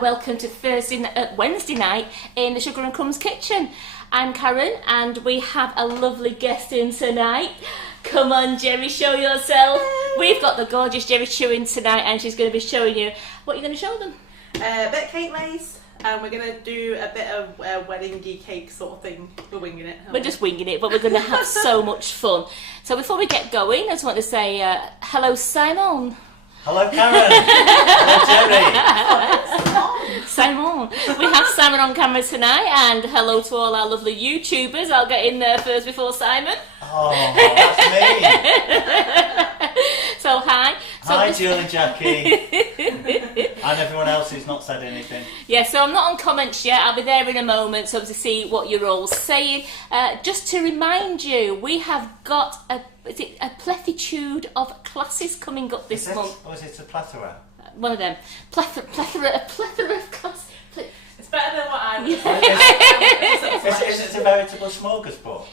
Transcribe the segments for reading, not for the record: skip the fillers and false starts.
and welcome to Wednesday night in the Sugar and Crumbs Kitchen. I'm Karen and we have a lovely guest in tonight. Come on Gerry, show yourself. We've got the gorgeous Gerry Chiu in tonight and she's going to be showing you, what are you going to show them? A bit of cake lace. And we're going to do a bit of wedding-y cake sort of thing. We're winging it. We're just winging it, but we're going to have so much fun. So before we get going, I just want to say hello Simon. Hello Karen. Hello Gerry. Simon. We have Simon on camera tonight, and hello to all our lovely YouTubers. I'll get in there first before Simon. Oh, that's me. So hi. Hi Jill and Jackie. And everyone else who's not said anything. Yeah, so I'm not on comments yet. I'll be there in a moment so to see what you're all saying. Just to remind you, we have got a plethitude of classes coming up this month. Or is it a plethora? One of them. A plethora of classes. It's better than what I was. Is it a veritable smorgasbord?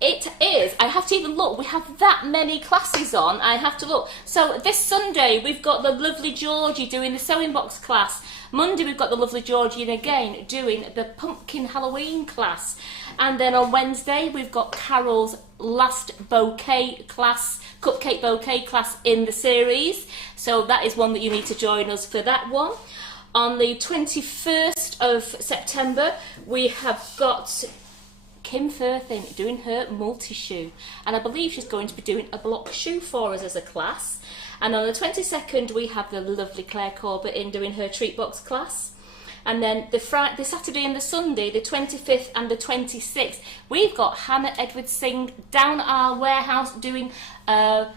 It is. I have to even look. We have that many classes on. I have to look. So this Sunday we've got the lovely Georgie doing the sewing box class. Monday we've got the lovely Georgie again doing the pumpkin Halloween class. And then on Wednesday we've got Carol's last bouquet class, cupcake bouquet class in the series. So that is one that you need to join us for that one. On the 21st of September we have got Kim Firthin doing her multi-shoe, and I believe she's going to be doing a block shoe for us as a class. And on the 22nd we have the lovely Claire Corbett in doing her treat box class. And then the Saturday and the Sunday, the 25th and the 26th, we've got Hannah Edwards Singh down our warehouse doing a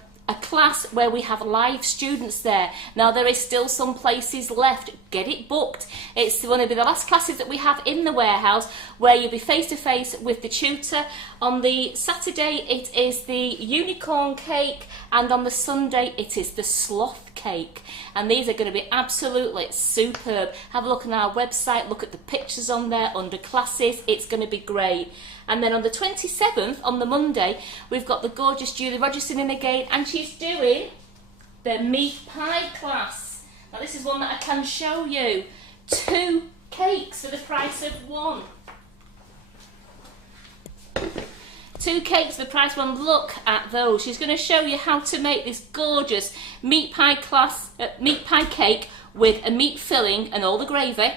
class where we have live students there. Now there is still some places left. Get it booked. It's going to be the last classes that we have in the warehouse where you'll be face to face with the tutor. On the Saturday it is the unicorn cake, and on the Sunday it is the sloth cake. And these are going to be absolutely superb. Have a look on our website, look at the pictures on there under classes. It's going to be great. And then on the 27th, on the Monday, we've got the gorgeous Julie Rogerson in again, and she's doing the meat pie class. Now this is one that I can show you. 2 cakes for the price of 1. 2 cakes for the price of 1. Look at those. She's going to show you how to make this gorgeous meat pie cake with a meat filling and all the gravy.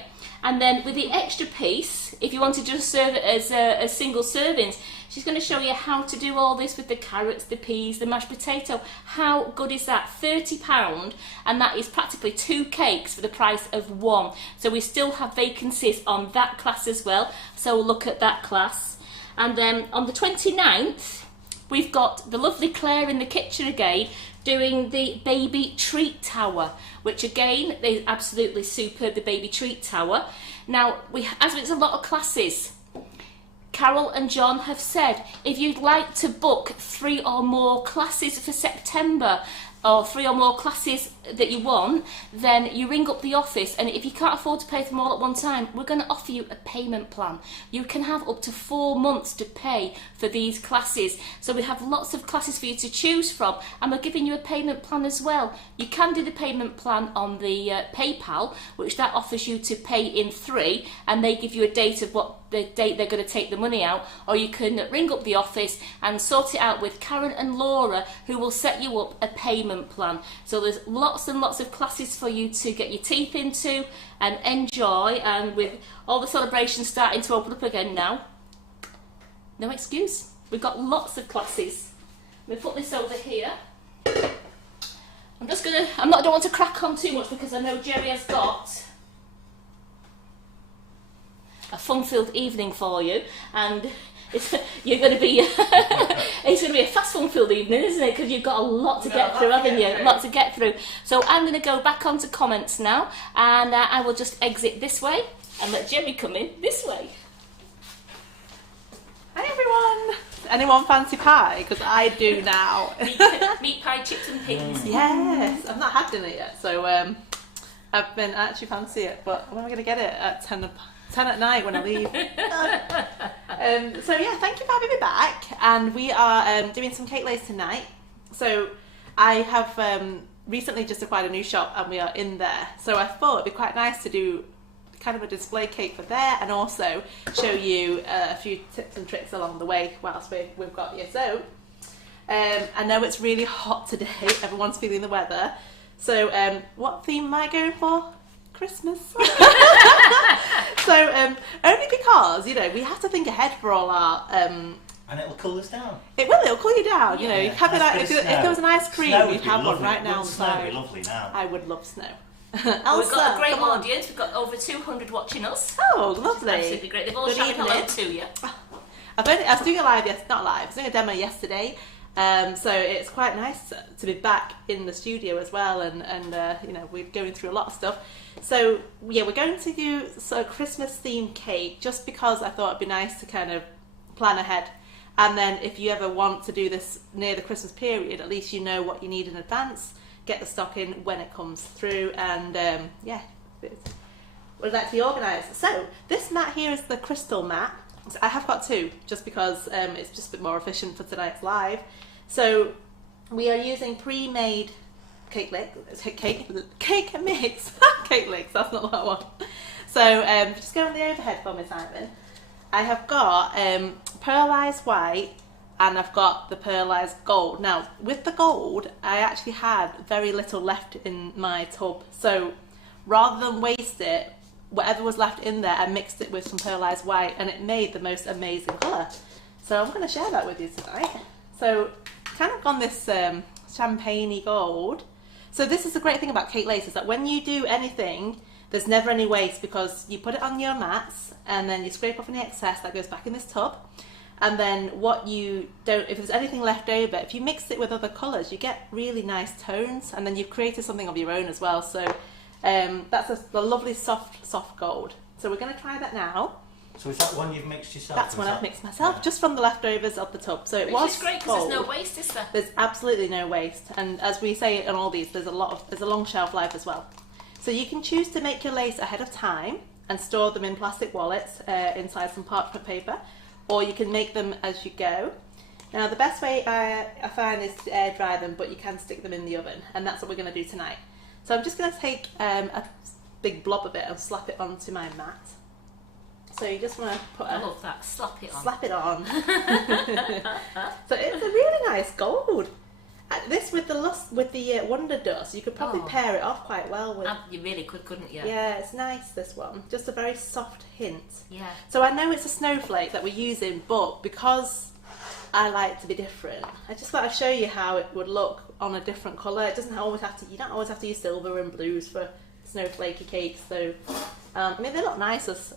And then with the extra piece, if you want to just serve it as a single servings, she's going to show you how to do all this with the carrots, the peas, the mashed potato. How good is that? £30, and that is practically 2 cakes for the price of 1. So we still have vacancies on that class as well, so look at that class. And then on the 29th, we've got the lovely Claire in the kitchen again doing the baby treat tower, which again is absolutely superb, the baby treat tower. Now, as it's a lot of classes, Carol and John have said if you'd like to book 3 or more classes for September, or 3 or more classes that you want, then you ring up the office, and if you can't afford to pay for them all at one time, we're going to offer you a payment plan. You can have up to 4 months to pay for these classes. So we have lots of classes for you to choose from, and we're giving you a payment plan as well. You can do the payment plan on the PayPal, which that offers you to pay in 3, and they give you a date of what the date they're going to take the money out, or you can ring up the office and sort it out with Karen and Laura, who will set you up a payment plan. So there's lots and lots of classes for you to get your teeth into and enjoy, and with all the celebrations starting to open up again now, no excuse. We've got lots of classes. Let me put this over here. I don't want to crack on too much because I know Gerry has got a fun-filled evening for you, and you're going to be it's going to be a fast fun-filled evening, isn't it? Because you've got a lot to get through, haven't you? A lot to get through. So I'm going to go back onto comments now, and I will just exit this way and let Gerry come in this way. Hi everyone. Anyone fancy pie? Because I do now. Meat pie, chips and peas. Yes, I've not had dinner yet, so I've been actually fancy it. But when am I going to get it? At 10 at night when I leave. So yeah, thank you for having me back. And we are doing some cake lace tonight. So I have recently just acquired a new shop and we are in there. So I thought it'd be quite nice to do kind of a display cake for there, and also show you a few tips and tricks along the way whilst we've got you. So I know it's really hot today, everyone's feeling the weather, so what theme am I going for? Christmas. So only because, you know, we have to think ahead for all our and it'll cool us down. It'll cool you down, you know. You have Nice if there was an ice cream, you'd have one right now on the Snow would side. be lovely now. I would love snow. Well, Elsa, we've got a great come on. audience. We've got over 200 watching us. Oh, lovely. Absolutely great. They've all Good shouted hello evening. to you. I was doing a live, not live, I was doing a demo yesterday. So it's quite nice to be back in the studio as well, and you know, we're going through a lot of stuff. So yeah, we're going to do a Christmas themed cake just because I thought it'd be nice to kind of plan ahead. And then if you ever want to do this near the Christmas period, at least you know what you need in advance, get the stock in when it comes through, and yeah, we'd like to be organised. So this mat here is the crystal mat. So I have got two, just because it's just a bit more efficient for tonight's live. So we are using pre-made cake mix. Cake licks, that's not what I want. So just go on the overhead for me, Simon. I have got pearlized white, and I've got the pearlized gold. Now, with the gold, I actually had very little left in my tub. So rather than waste it, whatever was left in there, I mixed it with some pearlized white, and it made the most amazing colour. So I'm going to share that with you tonight. So kind of gone this champagne-y gold. So this is the great thing about cake lace, is that when you do anything, there's never any waste, because you put it on your mats and then you scrape off any excess that goes back in this tub. And then what you don't, if there's anything left over, if you mix it with other colours, you get really nice tones, and then you've created something of your own as well. So that's a lovely soft gold. So we're going to try that now. So is that one you've mixed yourself? That's one I've mixed myself, just from the leftovers of the tub. So it Which was is great, because gold. there's no waste, is there? There's absolutely no waste, and as we say on all these, there's a long shelf life as well. So you can choose to make your lace ahead of time and store them in plastic wallets inside some parchment paper, or you can make them as you go. Now the best way I find is to air dry them, but you can stick them in the oven, and that's what we're going to do tonight. So I'm just going to take a big blob of it and slap it onto my mat. So you just want to put I love that. Slap it on. Slap it on. So it's a really nice gold. This with the Wonder Dust, you could probably pair it off quite well with. You really could, couldn't you? Yeah, it's nice, this one. Just a very soft hint. Yeah. So I know it's a snowflake that we're using, but because I like to be different, I just thought I'd show you how it would look on a different colour. It doesn't always have to. You don't always have to use silver and blues for snowflakey cakes. So I mean, they look nice as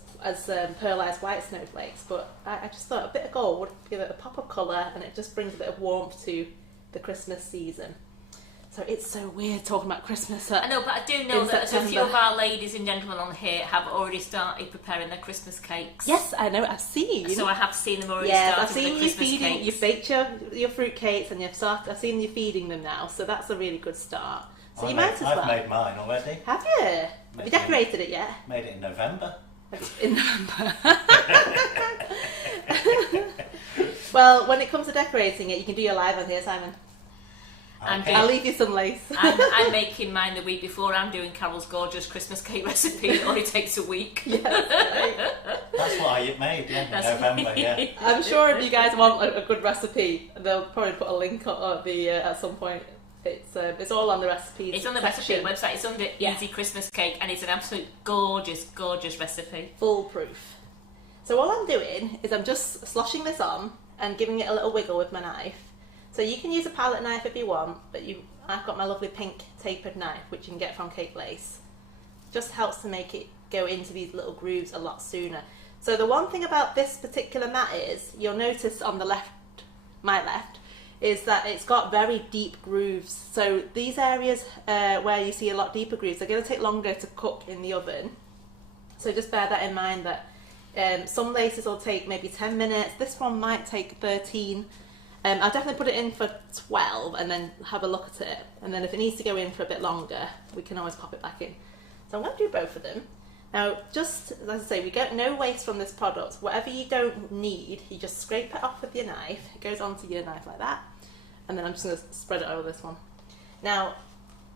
pearlized white snowflakes, but I just thought a bit of gold, give it a pop of colour, and it just brings a bit of warmth to the Christmas season. So it's so weird talking about Christmas. I know, but I do know that a few September. of our ladies and gentlemen on here have already started preparing their Christmas cakes. Yes, I know. I've seen. So I have seen them already Yeah, starting I've seen with you the Christmas feeding. cakes. You've baked your fruit cakes, and I've seen you feeding them now. So that's a really good start. So you might as well. I've made mine already. Have you? Have you decorated it yet? Made it in November. In November. Well, when it comes to decorating it, you can do your live on here, Simon. Okay. I'll leave you some lace. I'm making mine the week before. I'm doing Carol's gorgeous Christmas cake recipe. It only takes a week. Yes, right. That's what I made, yeah, in November, yeah. I'm sure if you guys want a good recipe, they'll probably put a link on the at some point. It's all on the recipes. It's on the section. recipe website. It's under Easy Christmas Cake, and it's an absolute gorgeous, gorgeous recipe. Foolproof. So all I'm doing is I'm just sloshing this on and giving it a little wiggle with my knife. So you can use a palette knife if you want, but I've got my lovely pink tapered knife, which you can get from Cake Lace. Just helps to make it go into these little grooves a lot sooner. So the one thing about this particular mat is, you'll notice on the left, my left, is that it's got very deep grooves. So these areas where you see a lot deeper grooves, they're going to take longer to cook in the oven. So just bear that in mind, that some laces will take maybe 10 minutes. This one might take 13. I'll definitely put it in for 12 and then have a look at it. And then if it needs to go in for a bit longer, we can always pop it back in. So I'm going to do both of them. Now, just as I say, we get no waste from this product. Whatever you don't need, you just scrape it off with your knife. It goes onto your knife like that. And then I'm just going to spread it over this one. Now,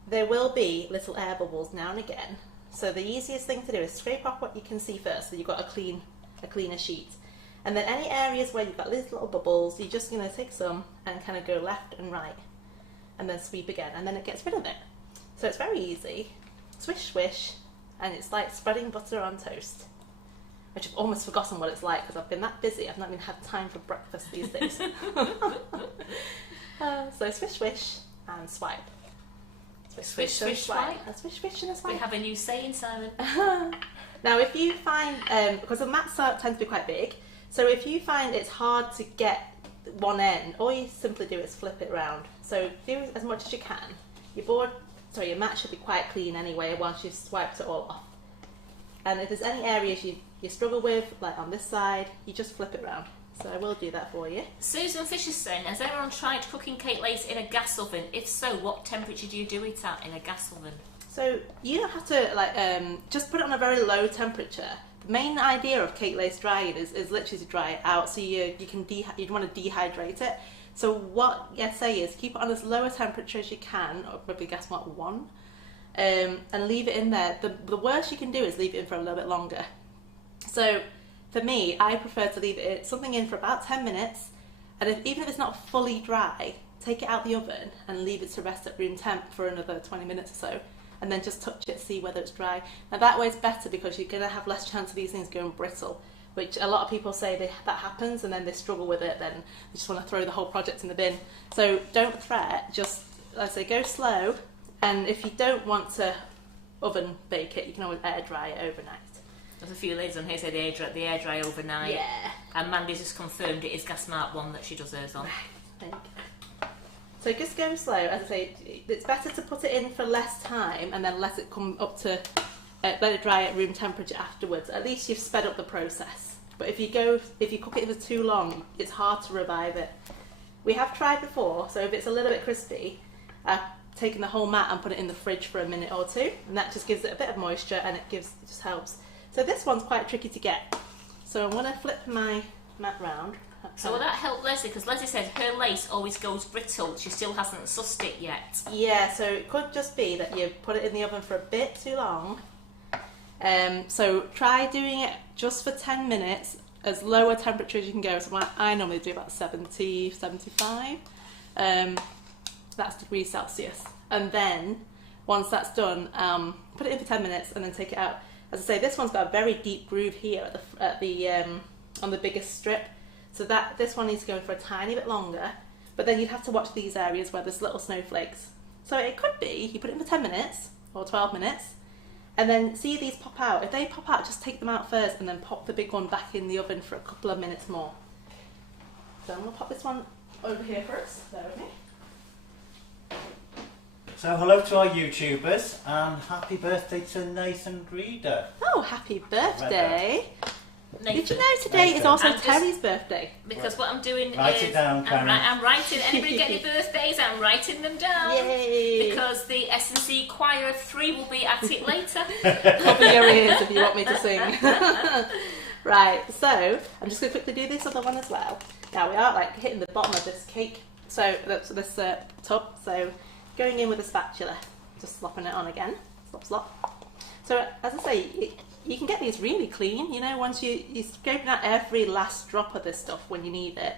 there will be little air bubbles now and again. So the easiest thing to do is scrape off what you can see first, so you've got a cleaner sheet. And then any areas where you've got these little bubbles, you're just going to take some and kind of go left and right, and then sweep again, and then it gets rid of it. So it's very easy. Swish, swish, and it's like spreading butter on toast, which I've almost forgotten what it's like because I've been that busy. I've not even had time for breakfast these days. So swish, swish, and swipe. Swish, swish, swipe. And swish, swish, and a swipe. We have a new saying, Simon. Now, if you find, because the mats tend to be quite big, so if you find it's hard to get one end, all you simply do is flip it around. So do as much as you can. Your mat should be quite clean anyway once you've swiped it all off. And if there's any areas you struggle with, like on this side, you just flip it around. So I will do that for you. Susan Fisher's saying, has anyone tried cooking cake lace in a gas oven? If so, what temperature do you do it at in a gas oven? So you don't have to just put it on a very low temperature. The main idea of cake lace drying is literally to dry it out, so you'd want to dehydrate it. So what I say is keep it on as low a temperature as you can, or probably gas mark 1, and leave it in there. The worst you can do is leave it in for a little bit longer. So for me, I prefer to leave something in for about 10 minutes, and even if it's not fully dry, take it out the oven and leave it to rest at room temp for another 20 minutes or so, and then just touch it, see whether it's dry. Now that way it's better because you're going to have less chance of these things going brittle, which a lot of people say that happens and then they struggle with it, then they just want to throw the whole project in the bin. So don't fret, just, like I say, go slow, and if you don't want to oven bake it, you can always air dry it overnight. There's a few ladies on here say the air dry overnight. Yeah. And Mandy's just confirmed it is gas mark 1 that she does hers on. There you go. So just go slow. As I say, it's better to put it in for less time and then let it come up to, let it dry at room temperature afterwards. At least you've sped up the process. But if you cook it for too long, it's hard to revive it. We have tried before, so if it's a little bit crispy, I've taken the whole mat and put it in the fridge for a minute or two, and that just gives it a bit of moisture and it just helps. So this one's quite tricky to get. So I'm going to flip my mat round. So will that help Leslie? Because Leslie says her lace always goes brittle. She still hasn't sussed it yet. Yeah, so it could just be that you put it in the oven for a bit too long. So try doing it just for 10 minutes, as low a temperature as you can go. So I normally do about 70, 75. That's degrees Celsius. And then once that's done, put it in for 10 minutes and then take it out. As I say, this one's got a very deep groove here on the biggest strip. So this one needs to go in for a tiny bit longer, but then you'd have to watch these areas where there's little snowflakes. So it could be, you put it in for 10 minutes or 12 minutes, and then see these pop out. If they pop out, just take them out first and then pop the big one back in the oven for a couple of minutes more. So I'm going to pop this one over here first. There with me. So hello to our YouTubers and happy birthday to Nathan Reader. Oh, happy birthday! Nathan. Did you know today is also I'm just- Terry's birthday? Because what I'm doing Write is it down, Karen. I'm writing. Anybody get any birthdays? I'm writing them down. Yay! Because the S&C Choir of 3 will be at it later. Cover your ears if you want me to sing. Right, so I'm just going to quickly do this other one as well. Now we are like hitting the bottom of this cake, so that's this tub. So going in with a spatula, just slopping it on again. Slop, slop. So as I say, you can get these really clean, you know, once you scrape out every last drop of this stuff when you need it.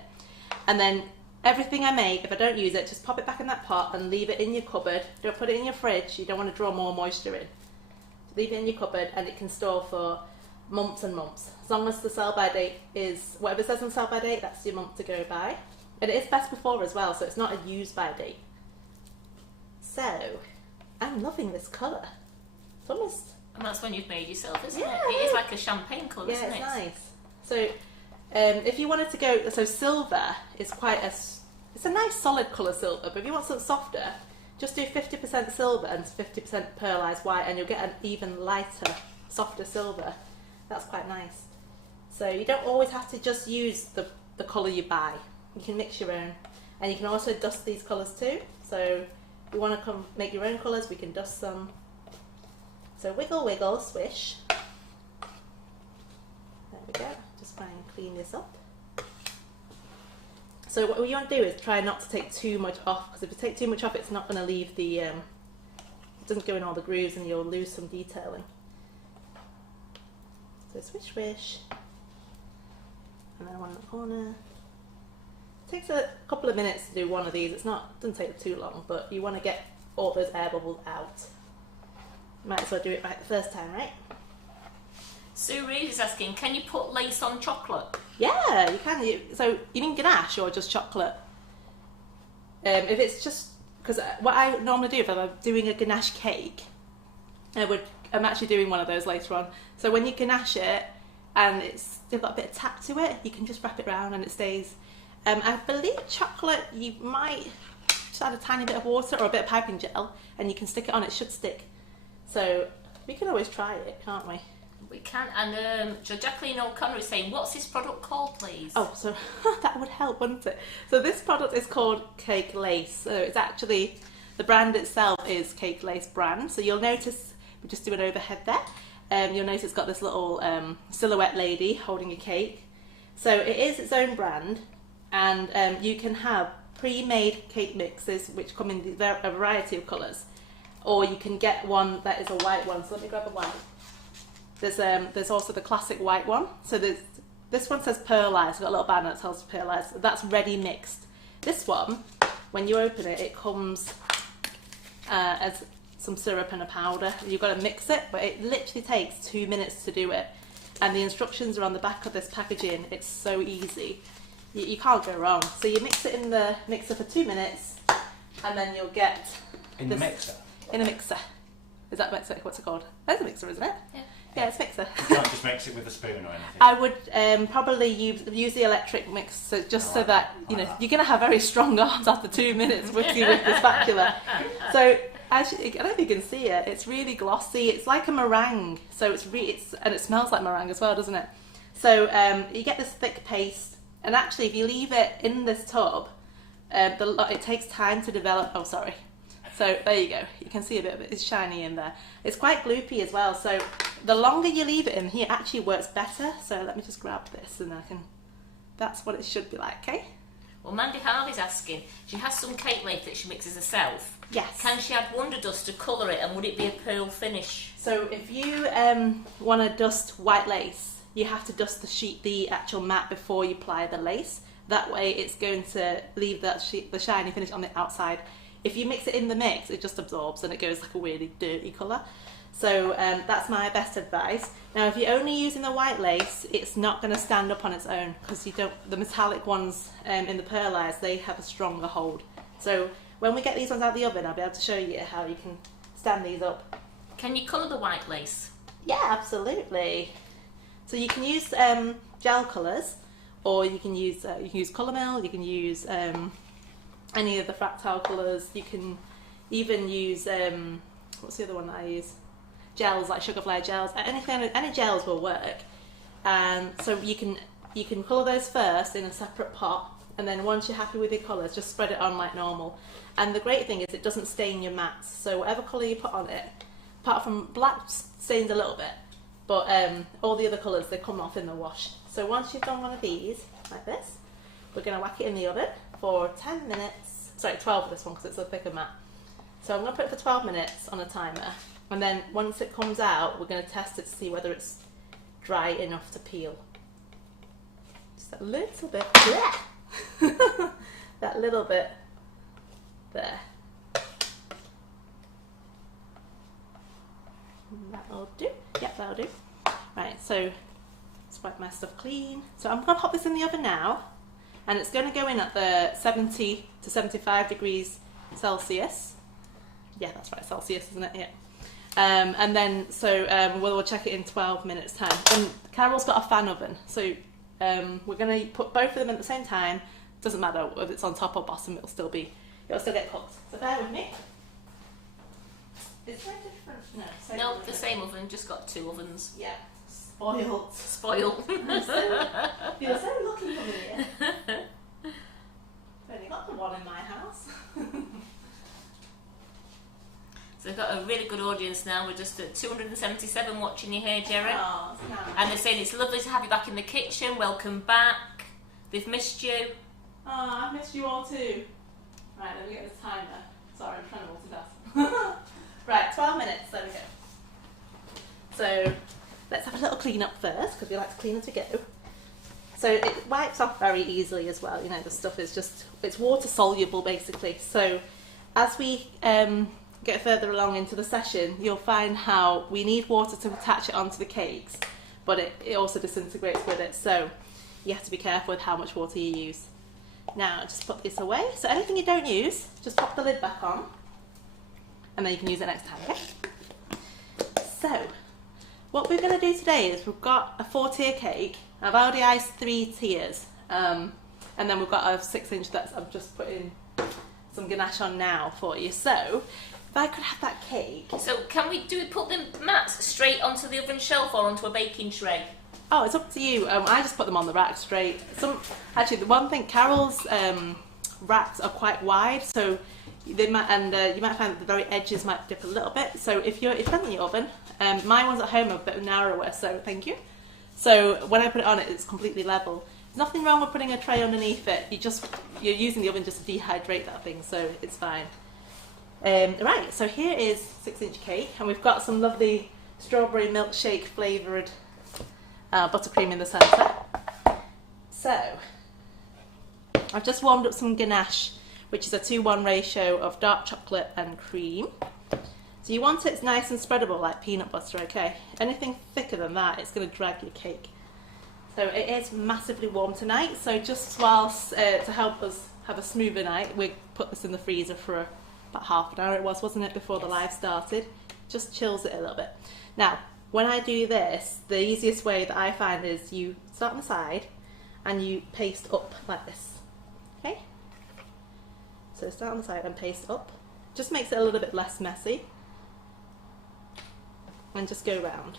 And then everything I make, if I don't use it, just pop it back in that pot and leave it in your cupboard. Don't put it in your fridge, you don't want to draw more moisture in. Leave it in your cupboard and it can store for months and months. As long as the sell-by date is, whatever it says on sell-by date, that's your month to go by. And it is best before as well, so it's not a use-by date. So, I'm loving this colour. It's almost... And that's when you've made yourself, isn't Yeah. it? It is like a champagne colour, Yeah, isn't it's it? nice. So, if you wanted to go, so silver is it's a nice solid colour silver, but if you want something softer, just do 50% silver and 50% pearlized white, and you'll get an even lighter, softer silver. That's quite nice. So you don't always have to just use the colour you buy. You can mix your own, and you can also dust these colours too. So if you want to come make your own colours, we can dust some. So wiggle, wiggle, swish. There we go. Just try and clean this up. So what you want to do is try not to take too much off, because if you take too much off, it's not going to leave the, it doesn't go in all the grooves and you'll lose some detailing. So swish swish, and then one in the corner. It takes a couple of minutes to do one of these. Doesn't take too long, but you want to get all those air bubbles out. You might as well do it right the first time, right? Sue Reed is asking, can you put lace on chocolate? Yeah, you can. So you mean ganache or just chocolate? If it's just, because what I normally do if I'm doing a ganache cake, I'm actually doing one of those later on. So when you ganache it and it's still got a bit of tap to it, you can just wrap it round and it stays. I believe chocolate, you might just add a tiny bit of water or a bit of piping gel and you can stick it on, it should stick. So we can always try it, can't we? We can. And so Jacqueline O'Connor is saying, what's this product called, please? Oh, so that would help, wouldn't it? So this product is called Cake Lace. So it's actually, the brand itself is Cake Lace brand. So you'll notice, we just do an overhead there. You'll notice it's got this little silhouette lady holding a cake. So it is its own brand, and you can have pre-made cake mixes which come in a variety of colours, or you can get one that is a white one. So let me grab a white. There's also the classic white one. So this one says pearlized. It's got a little banner that tells pearlized. That's ready mixed. This one, when you open it, it comes as some syrup and a powder. You've got to mix it, but it literally takes 2 minutes to do it. And the instructions are on the back of this packaging. It's so easy. You can't go wrong. So you mix it in the mixer for 2 minutes, and then you'll get In the mixer? In a mixer. Is that mixer? What's it called? That's a mixer, isn't it? Yeah. Yeah, it's a mixer. You can't just mix it with a spoon or anything? I would probably use the electric mixer just so that, you know, you're going to have very strong arms after 2 minutes working with the spatula. So, actually, I don't know if you can see it, it's really glossy. It's like a meringue. So and it smells like meringue as well, doesn't it? So you get this thick paste, and actually if you leave it in this tub, it takes time to develop. Oh, sorry. So there you go. You can see a bit of it. It's shiny in there. It's quite gloopy as well. So the longer you leave it in here, it actually works better. So let me just grab this and that's what it should be like, okay? Well, Mandy Harvey's asking, she has some cake lace that she mixes herself. Yes. Can she add Wonder Dust to colour it, and would it be a pearl finish? So if you want to dust white lace, you have to dust the actual mat before you apply the lace. That way it's going to leave the shiny finish on the outside. If you mix it in the mix, it just absorbs and it goes like a really dirty colour. So that's my best advice. Now, if you're only using the white lace, it's not going to stand up on its own, because the metallic ones in the pearlized, they have a stronger hold. So when we get these ones out of the oven, I'll be able to show you how you can stand these up. Can you colour the white lace? Yeah, absolutely. So you can use gel colours, or you can use Colourmill, you can use any of the fractile colours. You can even use, what's the other one that I use? Gels, like sugar flare gels. Any gels will work. So you can colour those first in a separate pot, and then once you're happy with your colours, just spread it on like normal. And the great thing is it doesn't stain your mats. So whatever colour you put on it, apart from black stains a little bit, but all the other colours, they come off in the wash. So once you've done one of these, like this, we're going to whack it in the oven for 10 minutes. Sorry, 12 for this one because it's a thicker mat. So I'm going to put it for 12 minutes on a timer. And then once it comes out, we're going to test it to see whether it's dry enough to peel. Just a little bit. That little bit there. That'll do. Yep, that'll do. Right, so let's wipe my stuff clean. So I'm going to pop this in the oven now. And it's going to go in at the 70 to 75 degrees Celsius. Yeah, that's right, Celsius, isn't it? Yeah. And then, so we'll check it in 12 minutes time. And Carol's got a fan oven, so we're going to put both of them at the same time. Doesn't matter if it's on top or bottom, it'll still get cooked. So bear with me. Is there a different? No, No, the same oven, just got two ovens. Yeah. Spoiled. Spoiled. You're so lucky for me. I've only got the one in my house. So we've got a really good audience now. We're just at 277 watching you here, Gerry. Oh, that's nice. And they're saying it's lovely to have you back in the kitchen. Welcome back. They've missed you. Oh, I've missed you all too. Right, let me get this timer. Sorry, I'm trying to multitask. Right, 12 minutes. There we go. So let's have a little clean up first, because we like to clean as we go. So it wipes off very easily as well. You know, the stuff is just, it's water soluble basically. So as we get further along into the session, you'll find how we need water to attach it onto the cakes, but it also disintegrates with it. So you have to be careful with how much water you use. Now just put this away. So anything you don't use, just pop the lid back on, and then you can use it next time, okay? So what we're going to do today is we've got a 4-tier cake. I've already iced 3 tiers, and then we've got a 6-inch that I'm just putting some ganache on now for you. So if I could have that cake. So can we put the mats straight onto the oven shelf or onto a baking tray? Oh, it's up to you. I just put them on the rack straight. Actually, the one thing, Carol's racks are quite wide, so they might, you might find that the very edges might dip a little bit. So if you're in the oven, my ones at home are a bit narrower, so thank you. So when I put it on, it's completely level. There's nothing wrong with putting a tray underneath it. You're using the oven just to dehydrate that thing, so it's fine. Right, so here is 6-inch cake, and we've got some lovely strawberry milkshake flavoured buttercream in the centre. So I've just warmed up some ganache, which is a 2:1 ratio of dark chocolate and cream. So you want it nice and spreadable like peanut butter, okay? Anything thicker than that, it's going to drag your cake. So it is massively warm tonight, so just whilst, to help us have a smoother night, we put this in the freezer for about half an hour, wasn't it, before the live started. Just chills it a little bit. Now, when I do this, the easiest way that I find is you start on the side and you paste up like this, okay? So start on the side and paste up. Just makes it a little bit less messy. And just go round.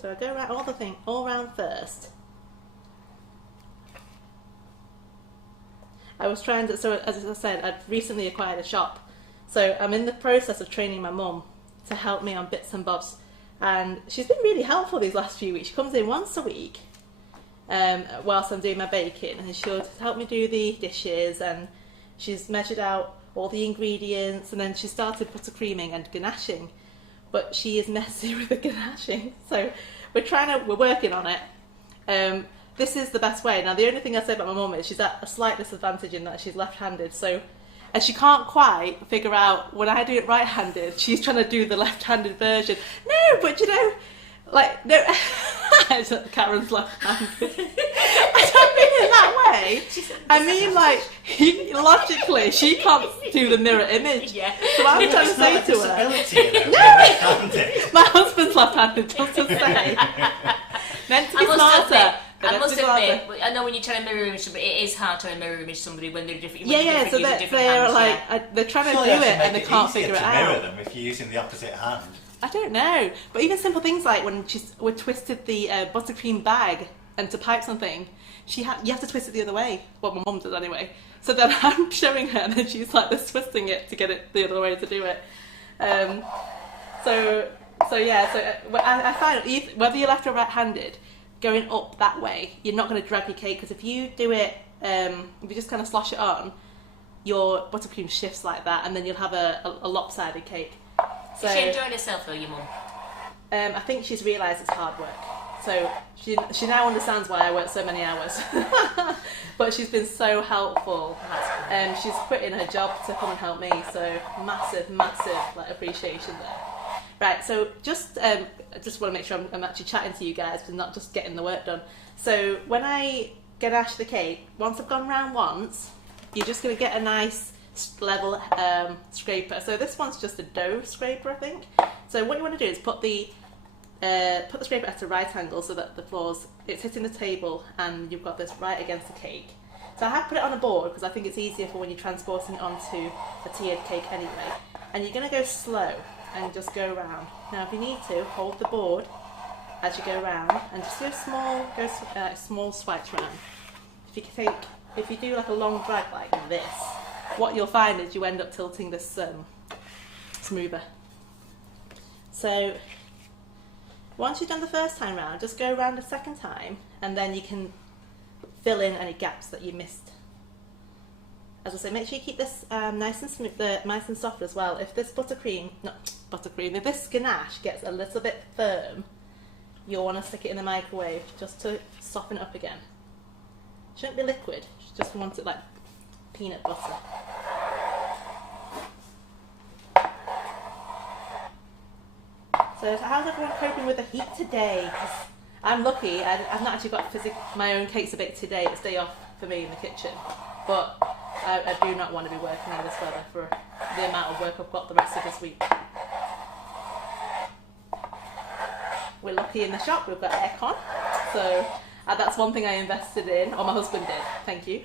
So I go around all round first. I was trying to, so as I said, I'd recently acquired a shop. So I'm in the process of training my mum to help me on bits and bobs. And she's been really helpful these last few weeks. She comes in once a week whilst I'm doing my baking, and she'll help me do the dishes, and she's measured out all the ingredients, and then she started buttercreaming and ganaching. But she is messy with the ganaching, so we're working on it. This is the best way. Now, the only thing I say about my mum is she's at a slight disadvantage in that she's left-handed, so, and she can't quite figure out, when I do it right-handed, she's trying to do the left-handed version. No, but you know, like, no, Karen's left-handed. I don't mean it that way. I mean, like, logically, she can't do the mirror image. Yeah. So I'm trying to say to her, no! my husband's left-handed, just to say. Meant to be smarter. I must admit, I know when you're trying to mirror image somebody, it is hard trying to mirror image somebody when they're different. Yeah, so they're like, they're trying to do it and they can't figure it out. Mirror them if you're using the opposite hand. I don't know, but even simple things like when we twisted the buttercream bag and to pipe something, you have to twist it the other way. Well, my mum does anyway. So then I'm showing her, and then she's like this twisting it to get it the other way to do it. So I find whether you're left or right-handed, going up that way, you're not going to drag your cake, because if you do it, if you just kind of slosh it on, your buttercream shifts like that, and then you'll have a lopsided cake. So, is she enjoying herself though, your mum? I think she's realised it's hard work. So she now understands why I work so many hours. But she's been so helpful. She's quitting her job to come and help me. So massive like appreciation there. Right. So I just want to make sure I'm actually chatting to you guys and not just getting the work done. So when I ganache the cake, once I've gone round once, you're just going to get a nice level scraper. So this one's just a dough scraper, I think. So what you want to do is put the scraper at a right angle so that it's hitting the table and you've got this right against the cake. So I have put it on a board because I think it's easier for when you're transporting it onto a tiered cake anyway. And you're going to go slow and just go round. Now if you need to, hold the board as you go round and just go small swipes round. If you do like a long drag like this, what you'll find is you end up tilting this smoother. So once you've done the first time round, just go round a second time, and then you can fill in any gaps that you missed as I say, make sure you keep this nice and smooth, nice and soft as well. If this if this ganache gets a little bit firm, you'll want to stick it in the microwave just to soften it up again. Shouldn't be liquid, you just want it like peanut butter. So how's everyone coping with the heat today? 'Cause I'm lucky, I've not actually got my own cakes to bake today. It's day off for me in the kitchen. But I do not want to be working in this weather for the amount of work I've got the rest of this week. We're lucky in the shop, we've got aircon. So that's one thing I invested in, or my husband did, thank you.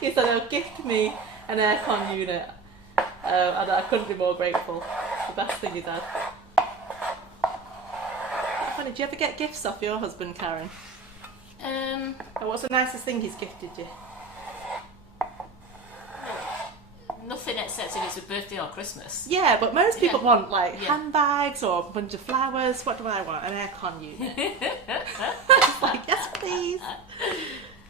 He said he'll gift me an aircon unit. And I couldn't be more grateful. It's the best thing he's had. Funny, do you ever get gifts off your husband, Karen? Or what's the nicest thing he's gifted you? Nothing except if it's a birthday or Christmas. Yeah, but most people want like Yeah. handbags or a bunch of flowers. What do I want? An aircon unit. Just like, yes please.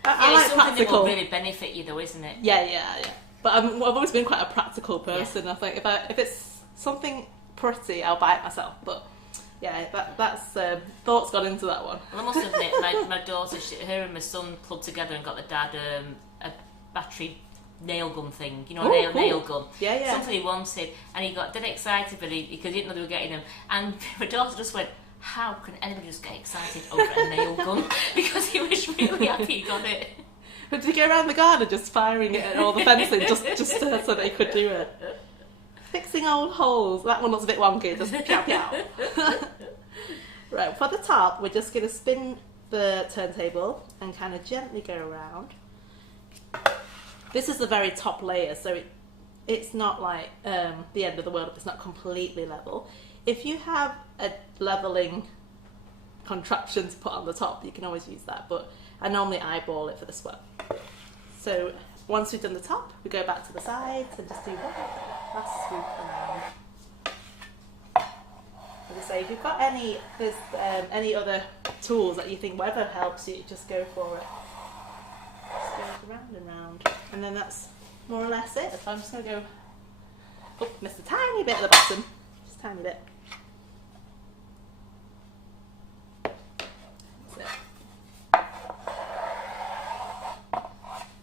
I like it's something practical. that will really benefit you though, isn't it? Yeah. But I've always been quite a practical person. I think if it's something pretty, I'll buy it myself. But yeah, that's thoughts got into that one. Well, I must admit, my daughter, her and my son clubbed together and got the dad a battery nail gun thing, you know, Ooh, a cool. nail gun. Yeah. Something he wanted, and he got dead excited because he didn't know they were getting them. And my daughter just went, "How can anybody just get excited over a nail gun?" Because he was really happy he got it. But did he go around the garden just firing it at all the fencing just so that he could do it? Fixing old holes. That one looks a bit wonky. Just pow pow. Right, for the top, we're just going to spin the turntable and kind of gently go around. This is the very top layer, so it's not like the end of the world. It's not completely level. If you have a leveling contraption to put on the top, you can always use that, but I normally eyeball it for this one. So once we've done the top, we go back to the sides and just do one last swoop around. As I say, if you've got any other tools that you think whatever helps you, just go for it. Just go round and round, and then that's more or less it. So I'm just going to go, oh, missed a tiny bit at the bottom, just a tiny bit. That's it.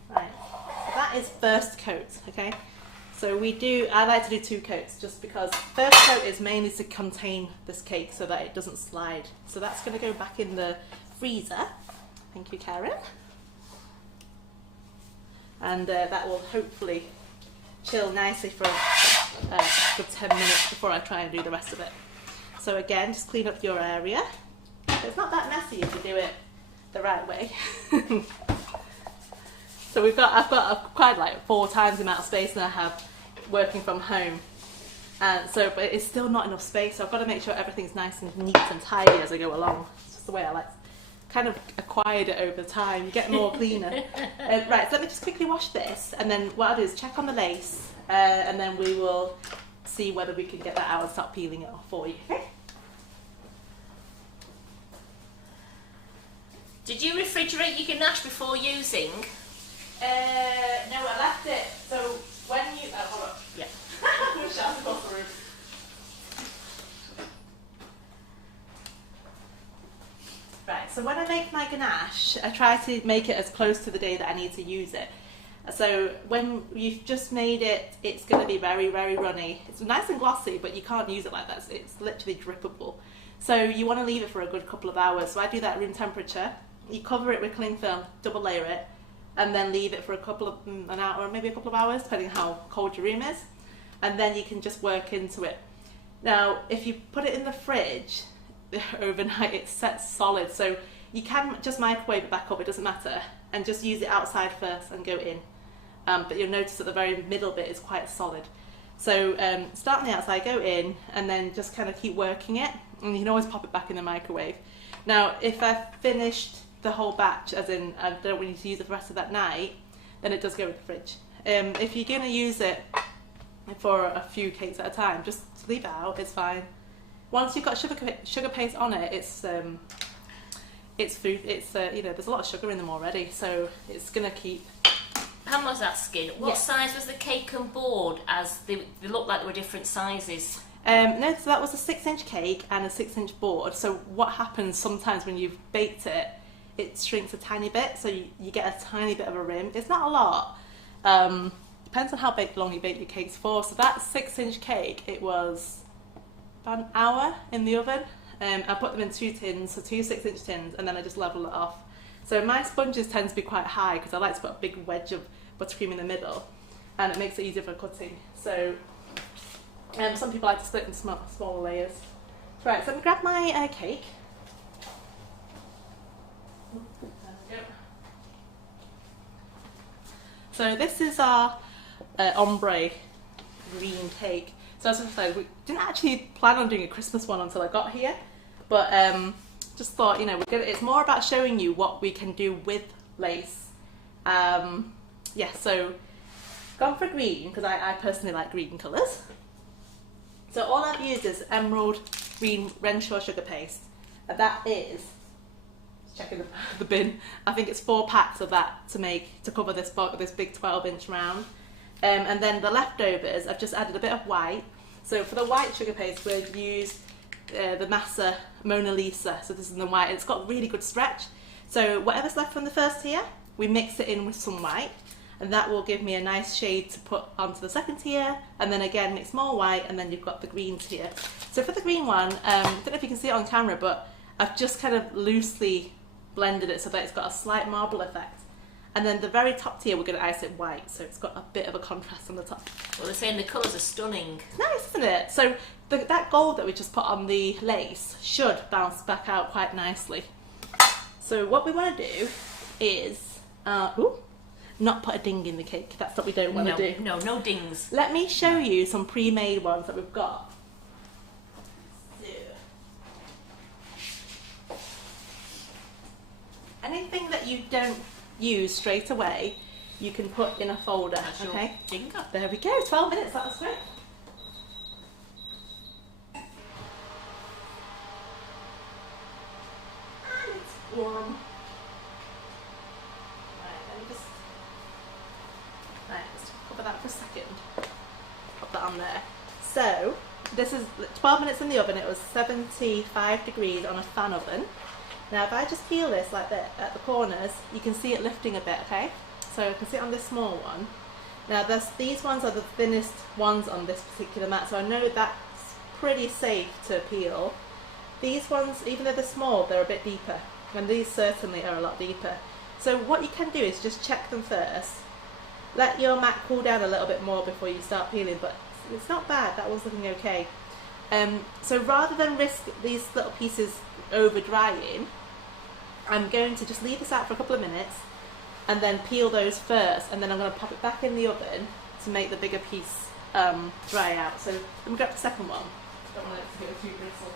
Right, so that is first coat, okay? So I like to do 2 coats just because first coat is mainly to contain this cake so that it doesn't slide. So that's going to go back in the freezer. Thank you, Karen. And that will hopefully chill nicely for 10 minutes before I try and do the rest of it. So again, just clean up your area. It's not that messy if you do it the right way. So I've got quite like 4 times the amount of space than I have working from home. And so, but it's still not enough space, so I've got to make sure everything's nice and neat and tidy as I go along. It's just the way I like kind of acquired it over time. You get more cleaner. Right, so let me just quickly wash this, and then what I'll do is check on the lace, and then we will see whether we can get that out and start peeling it off for you. Okay? Did you refrigerate your ganache before using? No, I left it. So when you hold on. Yeah. We'll shout across the room. Right, so when I make my ganache, I try to make it as close to the day that I need to use it. So when you've just made it, it's going to be very, very runny. It's nice and glossy, but you can't use it like that. It's literally drippable. So you want to leave it for a good couple of hours. So I do that at room temperature. You cover it with cling film, double layer it, and then leave it for an hour or maybe a couple of hours, depending how cold your room is. And then you can just work into it. Now, if you put it in the fridge overnight, it sets solid. So you can just microwave it back up, it doesn't matter, and just use it outside first and go in. But you'll notice that the very middle bit is quite solid. So start on the outside, go in, and then just kind of keep working it. And you can always pop it back in the microwave. Now, if I've finished the whole batch, as in I don't want you to use it the rest of that night, then it does go in the fridge. If you're going to use it for a few cakes at a time, just leave it out, it's fine. Once you've got sugar paste on it, it's food, you know, there's a lot of sugar in them already, so it's going to keep Pam was asking, what Yes. size was the cake and board, as they looked like they were different sizes? No, so that was a 6-inch cake and a 6-inch board. So what happens sometimes when you've baked it, it shrinks a tiny bit, so you get a tiny bit of a rim. It's not a lot. Depends on how long you bake your cakes for. So that 6-inch cake, it was about an hour in the oven. I put them in 2 tins, so 2 6-inch tins, and then I just level it off. So my sponges tend to be quite high because I like to put a big wedge of buttercream in the middle, and it makes it easier for cutting. So some people like to split into smaller layers. Right, so let me grab my cake. There we go. So this is our ombre green cake. So as I said, we didn't actually plan on doing a Christmas one until I got here, but just thought, you know, it's more about showing you what we can do with lace. Yeah, so gone for green because I personally like green colours. So all I've used is emerald green Renshaw sugar paste, and that is, just checking the bin, I think it's 4 packs of that to cover this big 12-inch round. And then the leftovers, I've just added a bit of white. So for the white sugar paste, we've used the Massa Mona Lisa. So this is the white, and it's got really good stretch. So whatever's left from the first tier, we mix it in with some white, and that will give me a nice shade to put onto the second tier, and then again mix more white, and then you've got the green tier. So for the green one, I don't know if you can see it on camera, but I've just kind of loosely blended it so that it's got a slight marble effect. And then the very top tier, we're going to ice it white, so it's got a bit of a contrast on the top. Well, they're saying the colours are stunning. Nice, isn't it? So that gold that we just put on the lace should bounce back out quite nicely. So what we want to do is, not put a ding in the cake. That's what we don't want to do. No dings. Let me show you some pre-made ones that we've got. Anything that you don't use straight away, you can put in a folder. That's okay. Jingle. There we go. 12 minutes. That was great. And it's warm. Let's cover that for a second. Pop that on there. So this is 12 minutes in the oven. It was 75 degrees on a fan oven. Now if I just peel this like that at the corners, you can see it lifting a bit, okay? So you can see it on this small one. Now these ones are the thinnest ones on this particular mat, so I know that's pretty safe to peel. These ones, even though they're small, they're a bit deeper, and these certainly are a lot deeper. So what you can do is just check them first. Let your mat cool down a little bit more before you start peeling, but it's not bad, that one's looking okay. So rather than risk these little pieces over drying, I'm going to just leave this out for a couple of minutes and then peel those first, and then I'm going to pop it back in the oven to make the bigger piece dry out. So let me grab the second one. Don't want it to go too brittle.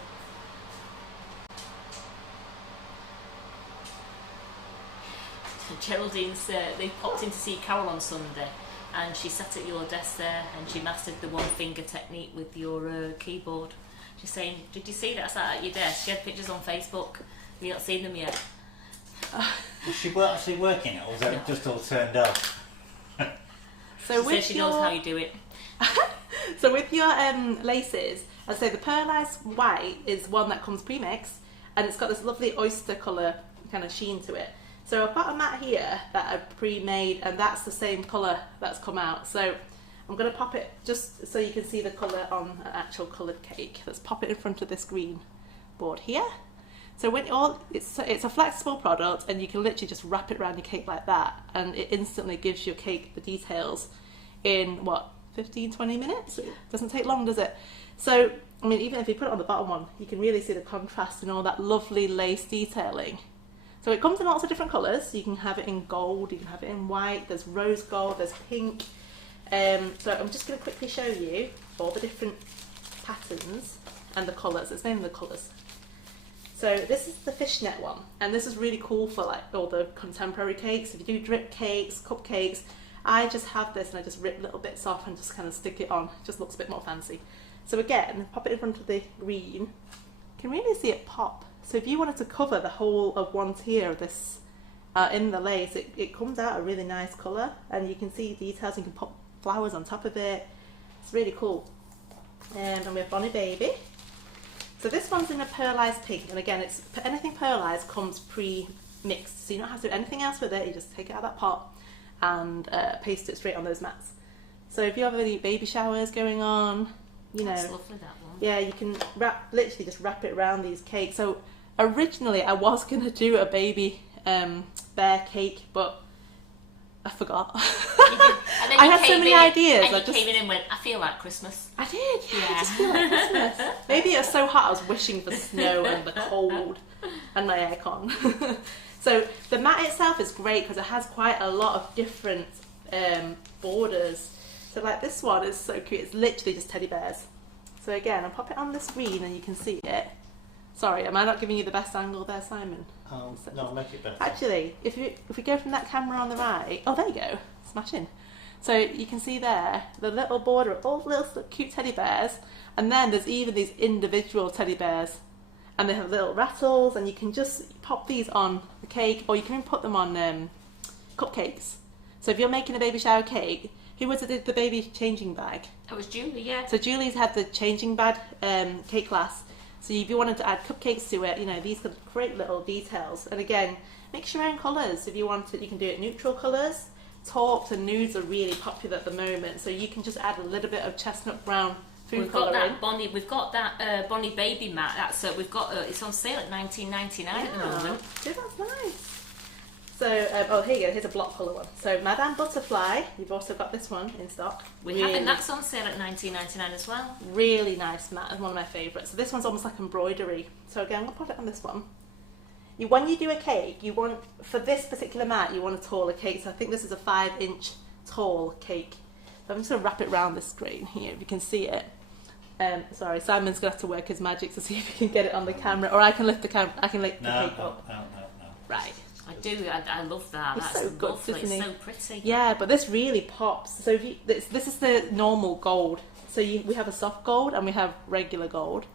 Geraldine's, they popped in to see Carol on Sunday, and she sat at your desk there and she mastered the one finger technique with your keyboard. She's saying, did you see that I sat at your desk? She had pictures on Facebook. Have you not seen them yet? Was she actually working it, or was that just all turned up? So She says she knows how you do it. So with your laces, I'd say the pearlized white is one that comes pre-mixed, and it's got this lovely oyster colour kind of sheen to it. So I've got a mat here that I've pre-made, and that's the same colour that's come out. So I'm going to pop it just so you can see the colour on an actual coloured cake. Let's pop it in front of this green board here. So when it's a flexible product, and you can literally just wrap it around your cake like that, and it instantly gives your cake the details in what, 15-20 minutes? It doesn't take long, does it? So I mean, even if you put it on the bottom one, you can really see the contrast and all that lovely lace detailing. So it comes in lots of different colours. You can have it in gold, you can have it in white, there's rose gold, there's pink. So I'm just going to quickly show you all the different patterns and the colours. It's mainly the colours. So this is the fishnet one, and this is really cool for like all the contemporary cakes. If you do drip cakes, cupcakes, I just have this and I just rip little bits off and just kind of stick it on. It just looks a bit more fancy. So again, pop it in front of the green. You can really see it pop. So if you wanted to cover the whole of one tier of this in the lace, it comes out a really nice colour, and you can see details. You can put flowers on top of it. It's really cool. And we have Bonnie Baby. So this one's in a pearlized pink, and again, it's anything pearlized comes pre-mixed, so you don't have to do anything else with it. You just take it out of that pot and paste it straight on those mats. So if you have any baby showers going on, you know, That's lovely, that one. yeah, you can literally just wrap it around these cakes. So originally I was going to do a baby bear cake, but I forgot. You did. And then I you had so came many in, ideas. And I you just came in and went, I feel like Christmas. I did, yeah. Yeah. I just feel like Christmas. Maybe it was so hot I was wishing for snow and the cold and my aircon. So the mat itself is great because it has quite a lot of different borders. So like this one is so cute. It's literally just teddy bears. So again, I'll pop it on the screen and you can see it. Sorry, am I not giving you the best angle there, Simon? No, make it better. Actually, if we go from that camera on the right, oh, there you go, smashing. So you can see there the little border of all little cute teddy bears, and then there's even these individual teddy bears, and they have little rattles, and you can just pop these on the cake, or you can even put them on cupcakes. So if you're making a baby shower cake, who was it did the baby changing bag? That was Julie, yeah. So Julie's had the changing bag cake glass. So if you wanted to add cupcakes to it, you know, these are great little details. And again, mix your own colours. If you want it, you can do it neutral colours. Taupes and nudes are really popular at the moment. So you can just add a little bit of chestnut brown food We've got colouring. that Bonnie. We've got that Bonnie Baby mat. That's we've got. It's on sale at $19.99 at the moment. Yeah, that's nice. So, oh, here you go. Here's a block colour one. So, Madame Butterfly. You've also got this one in stock. We have, and that's on sale at $19.99 as well. Really nice mat. It's one of my favourites. So this one's almost like embroidery. So again, we'll put it on this one. When you do a cake, you want, for this particular mat, you want a taller cake. So I think this is a 5-inch tall cake. So I'm just going to wrap it around the screen here, if you can see it. Sorry, Simon's going to have to work his magic to see if he can get it on the camera, or I can lift the camera. I can lift the cake up. No. Right. I do. I love that. It's That's so good, lovely. isn't It's it? so pretty. Yeah, but this really pops. So if you, this is the normal gold. So we have a soft gold and we have regular gold.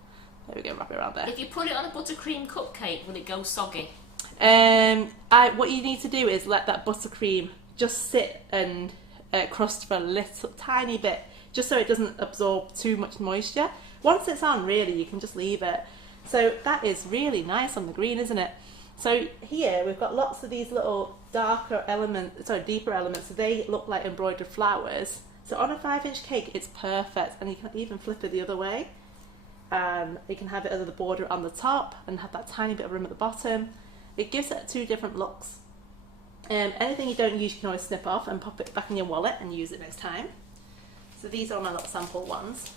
There we go, wrap it around there. If you put it on a buttercream cupcake, will it go soggy? What you need to do is let that buttercream just sit and crust for a little tiny bit, just so it doesn't absorb too much moisture. Once it's on, really, you can just leave it. So that is really nice on the green, isn't it? So here we've got lots of these little deeper elements, so they look like embroidered flowers. So on a 5-inch cake, it's perfect, and you can even flip it the other way. You can have it as the border on the top and have that tiny bit of room at the bottom. It gives it 2 different looks. Anything you don't use, you can always snip off and pop it back in your wallet and use it next time. So these are my little sample ones.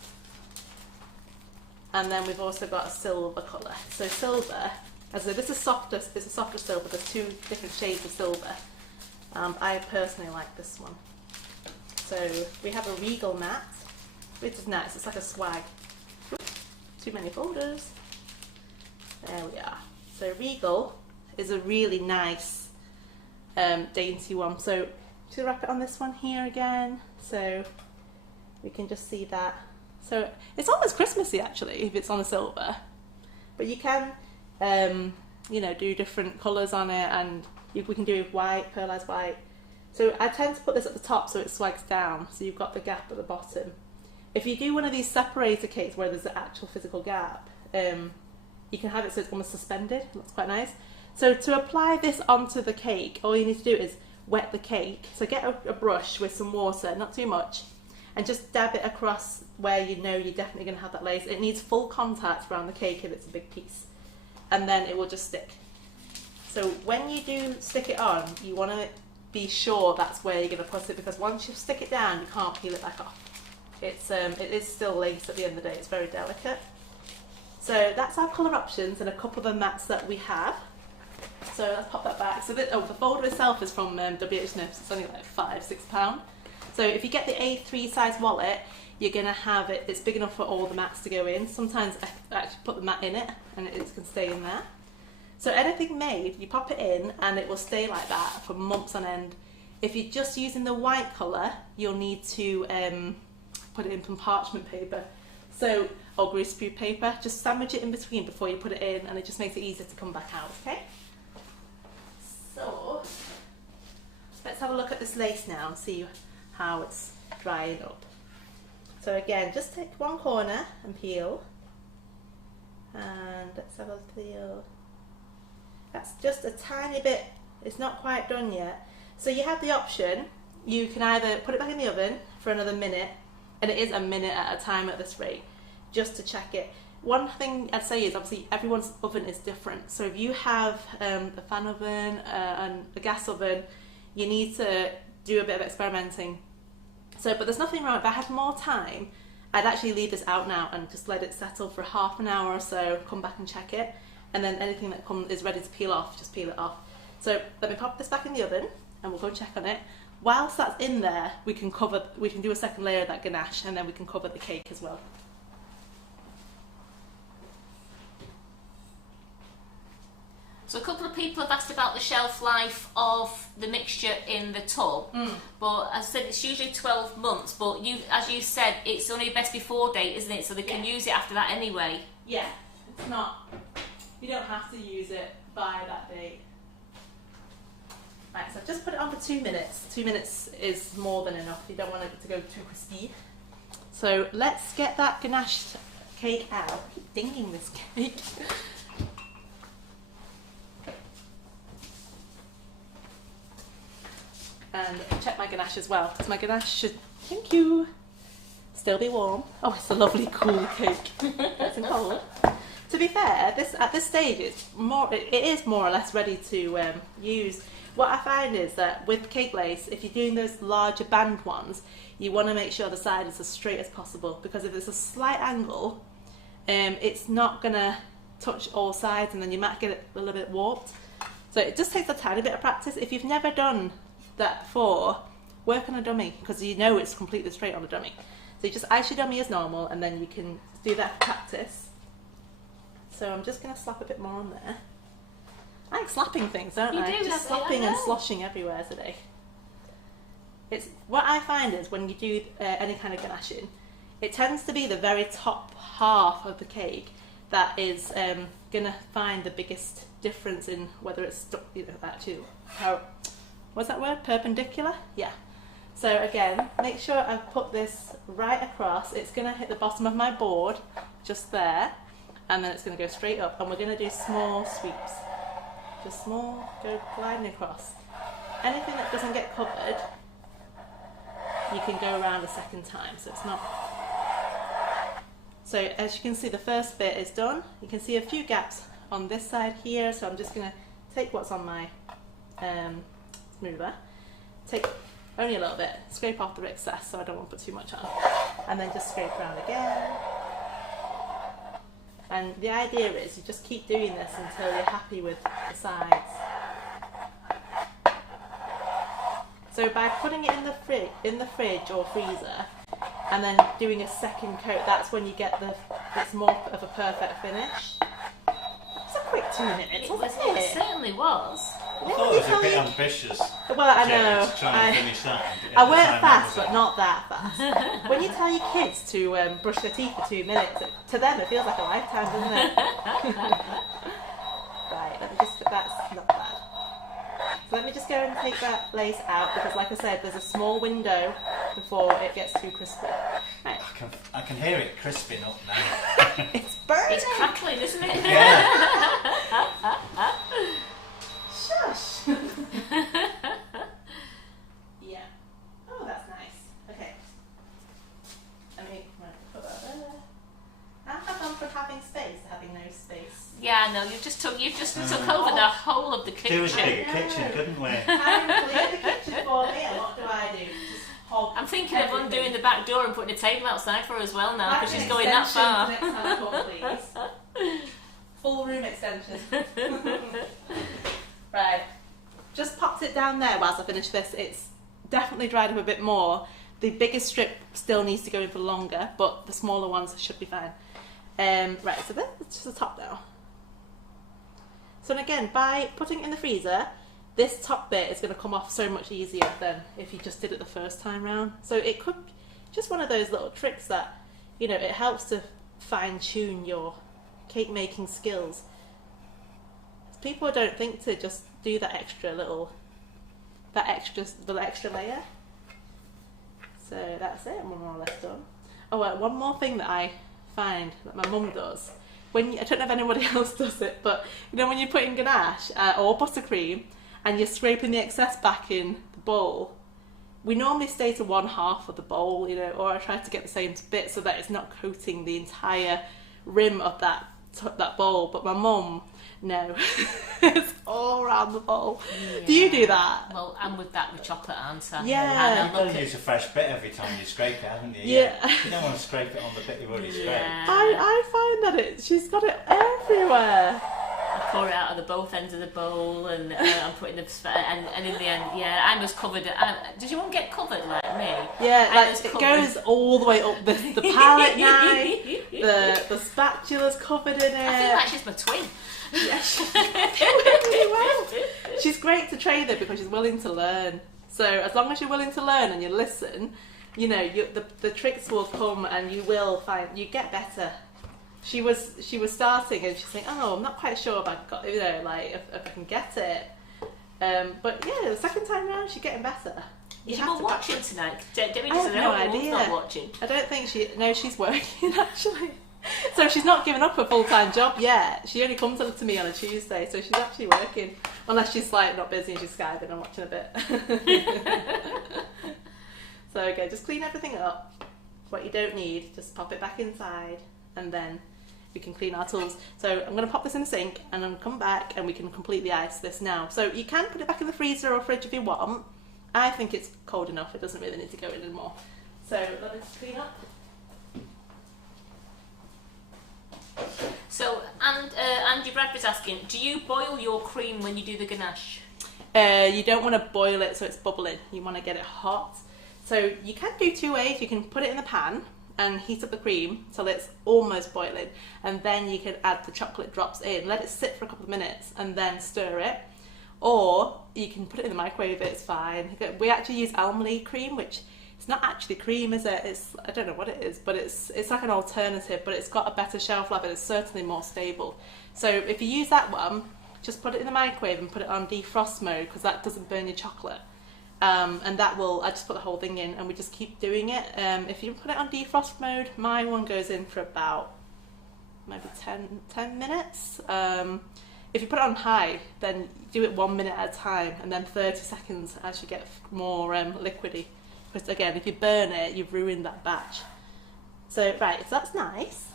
And then we've also got a silver colour. So silver, as I say, this is softer. It's a softer silver. There's 2 different shades of silver. I personally like this one. So we have a regal mat, which is nice. It's like a swag. Too many folders. There we are. So regal is a really nice dainty one. So just wrap it on this one here again, so we can just see that. So it's almost Christmassy actually if it's on a silver, but you can you know, do different colours on it, and we can do white, pearlized white. So I tend to put this at the top so it swags down, so you've got the gap at the bottom. If you do one of these separator cakes where there's an actual physical gap, you can have it so it's almost suspended. That's quite nice. So to apply this onto the cake, all you need to do is wet the cake. So get a brush with some water, not too much, and just dab it across where you know you're definitely going to have that lace. It needs full contact around the cake if it's a big piece, and then it will just stick. So when you do stick it on, you want to be sure that's where you're going to put it, because once you stick it down, you can't peel it back off. It is still lace at the end of the day. It's very delicate. So that's our colour options and a couple of the mats that we have. So let's pop that back. So the folder itself is from embellishments. It's only like £5–6. So if you get the A3 size wallet, you're going to have it. It's big enough for all the mats to go in. Sometimes I actually put the mat in it and it can stay in there. So anything made, you pop it in and it will stay like that for months on end. If you're just using the white colour, you'll need to put it in some parchment paper, or greaseproof paper. Just sandwich it in between before you put it in, and it just makes it easier to come back out. Okay. So let's have a look at this lace now and see how it's drying up. So again, just take one corner and peel. And let's have a feel. That's just a tiny bit, it's not quite done yet. So you have the option, you can either put it back in the oven for another minute, and it is a minute at a time at this rate, just to check it. One thing I'd say is obviously everyone's oven is different. So if you have a fan oven and a gas oven, you need to do a bit of experimenting. So, but there's nothing wrong. If I had more time, I'd actually leave this out now and just let it settle for half an hour or so, come back and check it, and then anything that is ready to peel off, just peel it off. So let me pop this back in the oven and we'll go check on it. Whilst that's in there, we can do a second layer of that ganache, and then we can cover the cake as well. So a couple of people have asked about the shelf life of the mixture in the tub, but as I said, it's usually 12 months, but as you said, it's only a best before date, isn't it? So they can use it after that anyway. Yeah, it's not, you don't have to use it by that date. Right, so I've just put it on for 2 minutes. 2 minutes is more than enough, you don't want it to go too crispy. So let's get that ganache cake out. I keep dinging this cake. And check my ganache as well, because my ganache should, thank you, still be warm. Oh, it's a lovely cool cake. Nice and cold. To be fair, at this stage, it is more or less ready to use. What I find is that with cake lace, if you're doing those larger band ones, you want to make sure the side is as straight as possible, because if it's a slight angle, it's not going to touch all sides, and then you might get it a little bit warped. So it just takes a tiny bit of practice. If you've never done that before, work on a dummy, because you know it's completely straight on a dummy. So you just ice your dummy as normal, and then you can do that for practice. So I'm just going to slap a bit more on there. I like slapping things, don't I? You do, just slapping and sloshing everywhere today. It's what I find is when you do any kind of ganaching, it tends to be the very top half of the cake that is going to find the biggest difference in whether it's stuck, actually how. What's that word? Perpendicular? Yeah. So again, make sure I've put this right across. It's going to hit the bottom of my board, just there, and then it's going to go straight up, and we're going to do small sweeps. Just small, go gliding across. Anything that doesn't get covered, you can go around a second time, so it's not... So as you can see, the first bit is done. You can see a few gaps on this side here, so I'm just going to take what's on my smoother, take only a little bit, scrape off the excess so I don't want to put too much on, and then just scrape around again. And the idea is you just keep doing this until you're happy with the sides. So by putting it in the fridge or freezer and then doing a second coat, that's when you get it's more of a perfect finish. It's a quick 2 minutes, wasn't it? It certainly was. I thought it was a bit ambitious. Well, I know. To try and finish that. I work fast, but not that fast. When you tell your kids to brush their teeth for 2 minutes, to them it feels like a lifetime, doesn't it? Right, let me just put that's not bad. So let me just go and take that lace out, because like I said, there's a small window before it gets too crispy. Right. I can hear it crisping up now. It's burning! It's crackling, isn't it? Yeah. Shush! Yeah. Oh, that's nice. Okay. Let me put that there. How have gone from having space to having no space? Yeah, no, you've just took over the whole of the kitchen. Do us a big kitchen, couldn't we? Karen cleared the kitchen for me, and what do I do? Just hog I'm thinking of everything. undoing the back door and putting a table outside for her as well now, because That's she's an going that extension far. for next time I come, please. Full room extension. Right. Just popped it down there whilst I finish this. It's definitely dried up a bit more. The biggest strip still needs to go in for longer, but the smaller ones should be fine. Right, so that's just the top now. So again, by putting it in the freezer, this top bit is going to come off so much easier than if you just did it the first time round. So it could, just one of those little tricks that, it helps to fine tune your cake making skills. People don't think to just do that extra little the extra layer. So that's it, we're more or less done. Oh, one more thing that I find that my mum does. I don't know if anybody else does it, but you know when you're putting ganache or buttercream and you're scraping the excess back in the bowl, we normally stay to 1/2 of the bowl, you know, or I try to get the same bit so that it's not coating the entire rim of that bowl. But my mum, no, it's all around the bowl. Yeah. Do you do that? Well, I'm with chocolate, aren't I? Yeah. You've got to use a fresh bit every time you scrape it, haven't you? Yeah. You don't want to scrape it on the bit you've already scraped. Yeah. I find that she's got it everywhere. I pour it out of both ends of the bowl, and I'm putting and in the end, yeah, I'm as covered. Did you want to get covered like me? Yeah, I'm like as it covered. goes all the way up the palette knife. The spatula's covered in it. I think that's just my twin. Yeah, she's doing really well. She's great to train though because she's willing to learn. So as long as you're willing to learn and you listen, you know, the tricks will come and you get better. She was starting and she's saying, oh, I'm not quite sure if I got, you know, like if I can get it. But yeah, the second time round she's getting better. Is your mum watching tonight? Debbie I have doesn't no know. idea. Mum's not watching. I don't think she's working actually. So she's not given up a full-time job yet. She only comes to me on a Tuesday, so she's actually working. Unless she's like not busy and she's Skyping and watching a bit. So okay, just clean everything up. What you don't need, just pop it back inside and then we can clean our tools. So I'm going to pop this in the sink and then come back and we can completely ice this now. So you can put it back in the freezer or fridge if you want. I think it's cold enough, it doesn't really need to go in anymore. So let me just clean up. So, and Andy Bradford's asking, do you boil your cream when you do the ganache? You don't want to boil it so it's bubbling. You want to get it hot. So you can do 2 ways. You can put it in the pan and heat up the cream till it's almost boiling, and then you can add the chocolate drops in. Let it sit for a couple of minutes and then stir it. Or you can put it in the microwave. It's fine. We actually use almond cream, which it's not actually cream, is it? I don't know what it is, but it's like an alternative, but it's got a better shelf life and it's certainly more stable. So if you use that one, just put it in the microwave and put it on defrost mode because that doesn't burn your chocolate. And that will, I just put the whole thing in and we just keep doing it. If you put it on defrost mode, my one goes in for about maybe 10 minutes. If you put it on high, then do it 1 minute at a time and then 30 seconds as you get more liquidy. Because again, if you burn it, you've ruined that batch. So right, so that's nice.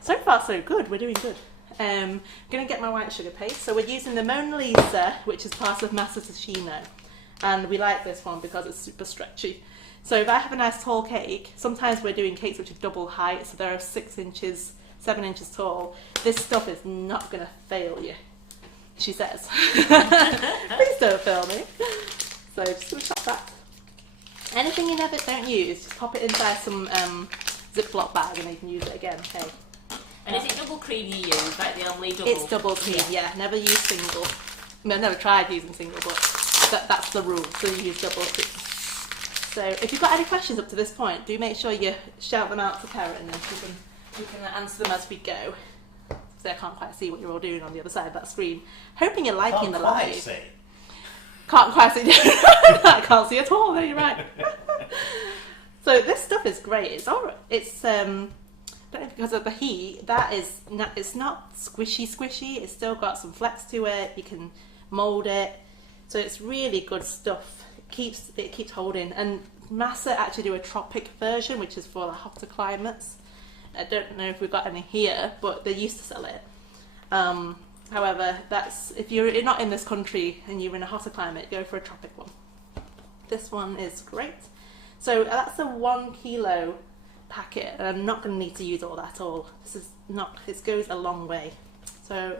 So far so good, we're doing good. I'm going to get my white sugar paste. So we're using the Mona Lisa, which is part of Masa Tashino. And we like this one because it's super stretchy. So if I have a nice tall cake, sometimes we're doing cakes which are double height, so they're 6 inches, 7 inches tall. This stuff is not going to fail you, she says. Please don't fail me. So just going to chop that. Anything you don't use, just pop it inside some Ziploc bag and you can use it again, okay? And is it double cream you use, like the Omni double? It's double cream, yeah. Never use single. I mean, I've never tried using single, but that's the rule, so you use double cream. So if you've got any questions up to this point, do make sure you shout them out to Karen and we can answer them as we go. So I can't quite see what you're all doing on the other side of that screen. Hoping you're liking the live. See. Can't quite see. I can't see at all. No, you're right. So this stuff is great. It's all. It's don't know, because of the heat. It's not squishy. It's still got some flex to it. You can mold it. So it's really good stuff. It keeps holding. And Masa actually do a tropic version, which is for the hotter climates. I don't know if we've got any here, but they used to sell it. However, if you're not in this country and you're in a hotter climate, go for a tropic one. This one is great. So that's a 1 kilo packet, and I'm not going to need to use all that all. This goes a long way. So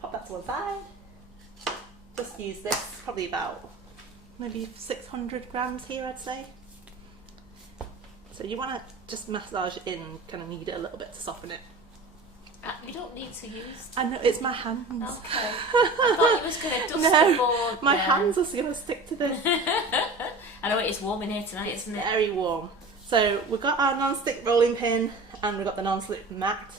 pop that to one side. Just use this, probably about maybe 600 grams here, I'd say. So you want to just massage it in, kind of knead it a little bit to soften it. You don't need to use... I know, it's my hands. Okay. I thought you was going to dust the board. My hands are going to stick to this. I know it is warm in here tonight, isn't it? Very warm. So we've got our non-stick rolling pin and we've got the non-slip mat.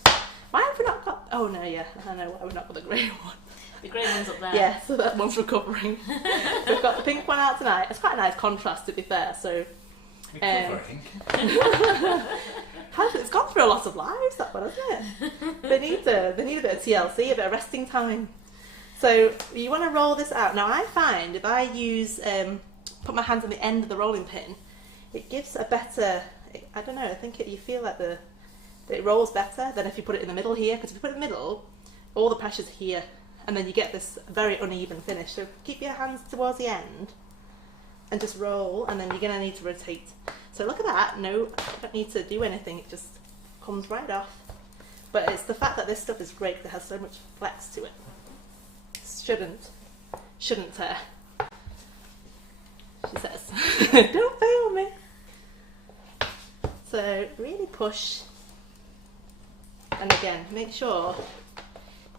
Why have we not got... Oh no, yeah, I know why we've not got the grey one. The grey one's up there. Yeah, so that one's recovering. So we've got the pink one out tonight. It's quite a nice contrast, to be fair. So Recovering. it's gone through a lot of lives, that one, hasn't it? They need a bit of TLC, a bit of resting time. So you want to roll this out. Now I find if I use put my hands on the end of the rolling pin, it gives a better. I don't know. I think you feel like it rolls better than if you put it in the middle here. Because if you put it in the middle, all the pressure's here, and then you get this very uneven finish. So keep your hands towards the end and just roll, and then you're going to need to rotate. So look at that. No, you don't need to do anything. It just comes right off. But it's the fact that this stuff is great because it has so much flex to it. Shouldn't tear. She says. Don't fail me. So really push. And again, make sure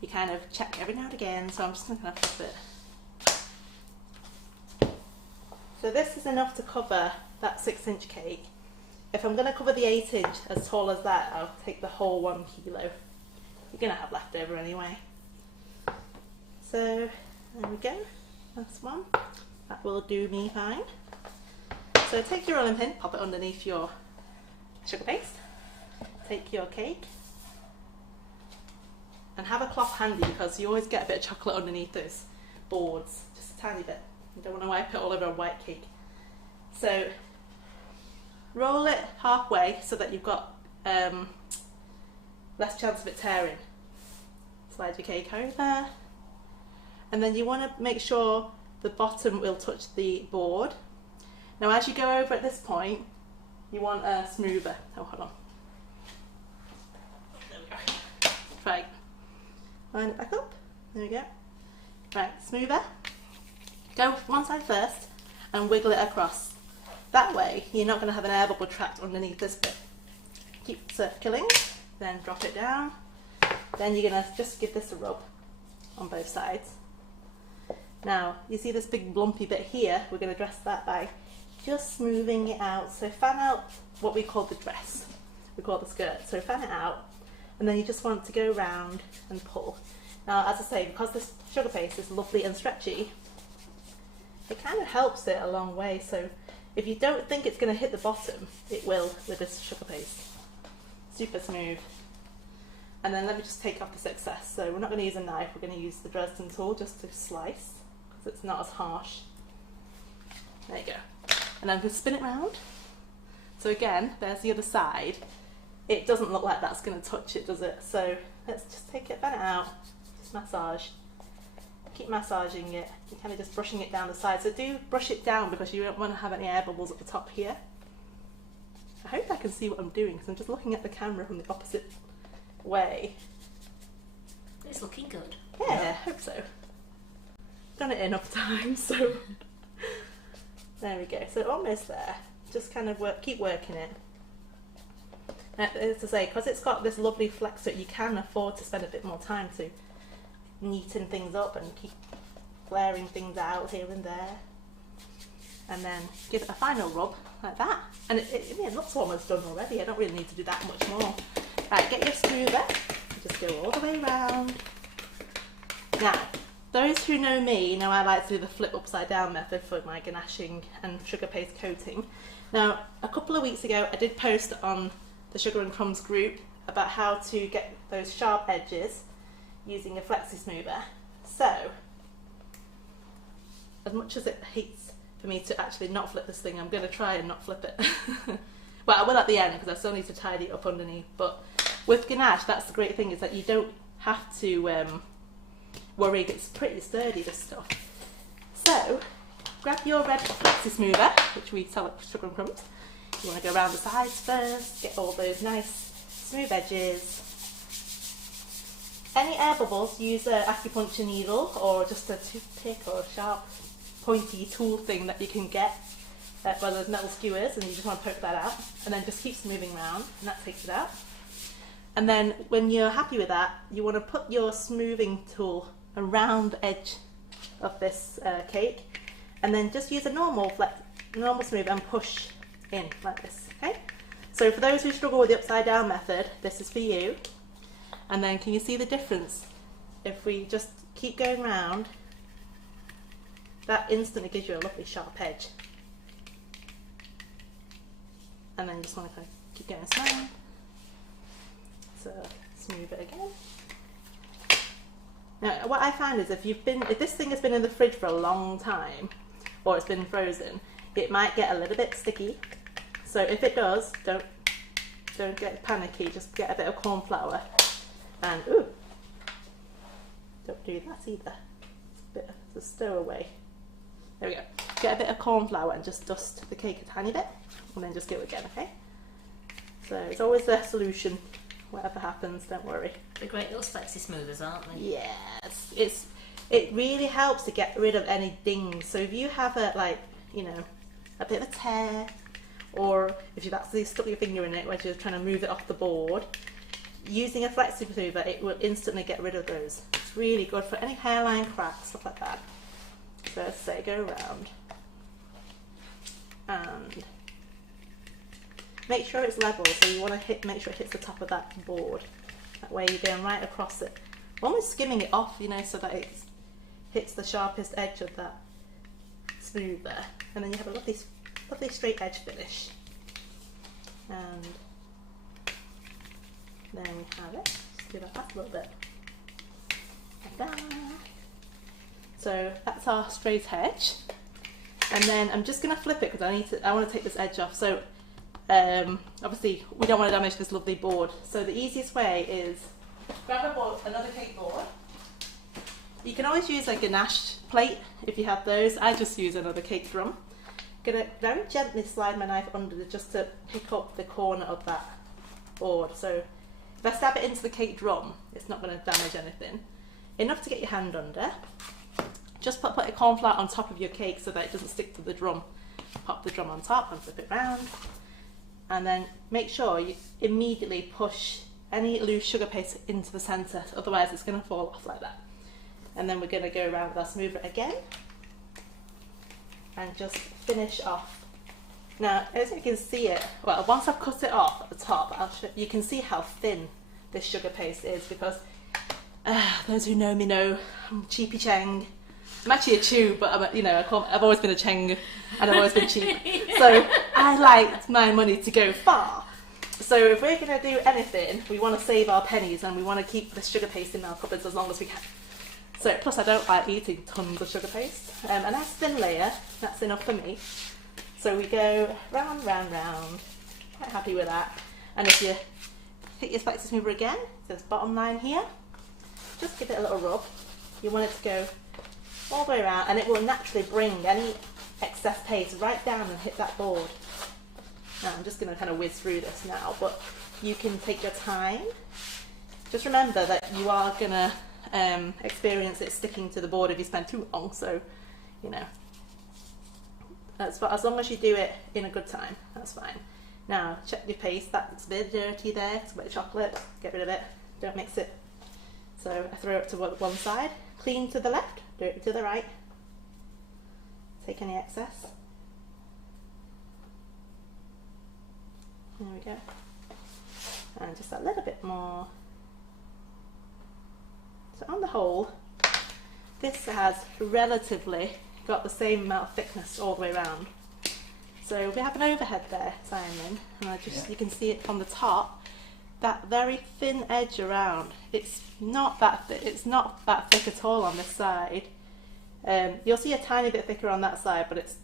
you kind of check every now and again. So I'm just going to flip it. So this is enough to cover that 6-inch cake. If I'm going to cover the 8-inch as tall as that, I'll take the whole 1 kilo. You're going to have leftover anyway. So there we go. That's one. That will do me fine. So take your rolling pin, pop it underneath your sugar paste. Take your cake. And have a cloth handy because you always get a bit of chocolate underneath those boards. Just a tiny bit. You don't want to wipe it all over a white cake. So roll it halfway so that you've got less chance of it tearing. Slide your cake over. And then you want to make sure the bottom will touch the board. Now as you go over at this point, you want a smoother. Oh, hold on. There we go. Right. Line it back up. There we go. Right, smoother. Go one side first and wiggle it across. That way you're not going to have an air bubble trapped underneath this bit. Keep circling, then drop it down. Then you're going to just give this a rub on both sides. Now, you see this big lumpy bit here? We're going to dress that by just smoothing it out. So fan out what we call the dress. We call the skirt. So fan it out, and then you just want to go round and pull. Now, as I say, because this sugar paste is lovely and stretchy, it kind of helps it a long way. So if you don't think it's going to hit the bottom, it will with this sugar paste. Super smooth. And then let me just take off this excess. So we're not going to use a knife, we're going to use the Dresden tool just to slice, because it's not as harsh. There you go. And I'm going to spin it round. So again, there's the other side. It doesn't look like that's going to touch it, does it? So let's just take it, fan it out, just massage. Keep massaging it. You're kind of just brushing it down the side. So do brush it down because you don't want to have any air bubbles at the top here. I hope I can see what I'm doing because I'm just looking at the camera from the opposite way. It's looking good. Yeah, I hope so. Done it enough times, so there we go. So almost there. Just kind of keep working it. As I say, because it's got this lovely flex to it, you can afford to spend a bit more time to neaten things up and keep flaring things out here and there. And then give it a final rub like that. And it looks almost done already. I don't really need to do that much more. Right, get your smoother. Just go all the way around. Now, those who know me know I like to do the flip upside down method for my ganaching and sugar paste coating. Now, a couple of weeks ago I did post on the Sugar and Crumbs group about how to get those sharp edges using a flexi smoother. So, as much as it hates for me to actually not flip this thing, I'm going to try and not flip it. Well, I will at the end because I still need to tidy it up underneath. But with ganache, that's the great thing, is that you don't have to worry. It's pretty sturdy, this stuff. So, grab your red flexi smoother, which we sell at Sugar and Crumbs. You want to go around the sides first, get all those nice smooth edges. Any air bubbles, use an acupuncture needle or just a toothpick or a sharp pointy tool thing that you can get by those metal skewers, and you just want to poke that out, and then just keep smoothing around, and that takes it out. And then when you're happy with that, you want to put your smoothing tool around the edge of this cake, and then just use a normal smooth and push in like this. Okay. So for those who struggle with the upside down method, this is for you. And then can you see the difference? If we just keep going round. That instantly gives you a lovely sharp edge. And then you just want to kind of keep going slow. So smooth it again. Now, what I find is if this thing has been in the fridge for a long time, or it's been frozen, it might get a little bit sticky. So if it does, don't get panicky. Just get a bit of corn flour, and don't do that either. It's a stowaway. There we go. Get a bit of corn flour and just dust the cake a tiny bit, and then just go again. Okay. So it's always the solution. Whatever happens, don't worry. They're great little flexi smoothers, aren't they? Yes, it really helps to get rid of any dings. So if you have a bit of a tear, or if you've actually stuck your finger in it when you're trying to move it off the board, using a flexi smoother, it will instantly get rid of those. It's really good for any hairline cracks, stuff like that. So let's say go around and make sure it's level, so you want to make sure it hits the top of that board. That way you're going right across it. Almost skimming it off, so that it hits the sharpest edge of that smoother. And then you have a lovely straight edge finish. And then we have it. Just do that last little bit. Like that. So that's our straight edge. And then I'm just going to flip it because I want to take this edge off. So obviously we don't want to damage this lovely board, so the easiest way is grab another cake board. You can always use a ganache plate if you have those. I just use another cake drum. Gonna very gently slide my knife under just to pick up the corner of that board. So if I stab it into the cake drum, it's not going to damage anything. Enough to get your hand under. Just put a corn flour on top of your cake so that it doesn't stick to the drum. Pop the drum on top and flip it round. And then make sure you immediately push any loose sugar paste into the centre, otherwise it's going to fall off like that. And then we're going to go around with our smoother again and just finish off. Now, as you can see it, well, once I've cut it off at the top, you can see how thin this sugar paste is, because those who know me know I'm cheapy cheng. I'm actually a chew, but I've always been a cheng and I've always been cheap. So I like my money to go far. So if we're going to do anything, we want to save our pennies and we want to keep the sugar paste in our cupboards as long as we can. So plus I don't like eating tons of sugar paste. A nice thin layer, that's enough for me. So we go round, round, round. Quite happy with that. And if you hit your flexi smoother again, this bottom line here, just give it a little rub. You want it to go all the way around, and it will naturally bring any excess paste right down and hit that board. Now I'm just going to kind of whiz through this now, but you can take your time. Just remember that you are going to experience it sticking to the board if you spend too long, so as long as you do it in a good time, that's fine. Now check your paste, that's a bit dirty there, it's a bit of chocolate, get rid of it, don't mix it. So I throw it to one side, clean to the left, dirty to the right, take any excess. There we go. And just a little bit more. So on the whole, this has relatively got the same amount of thickness all the way around. So we have an overhead there, Simon, and you can see it from the top. That very thin edge around, it's not that thick at all on this side. You'll see a tiny bit thicker on that side, but it's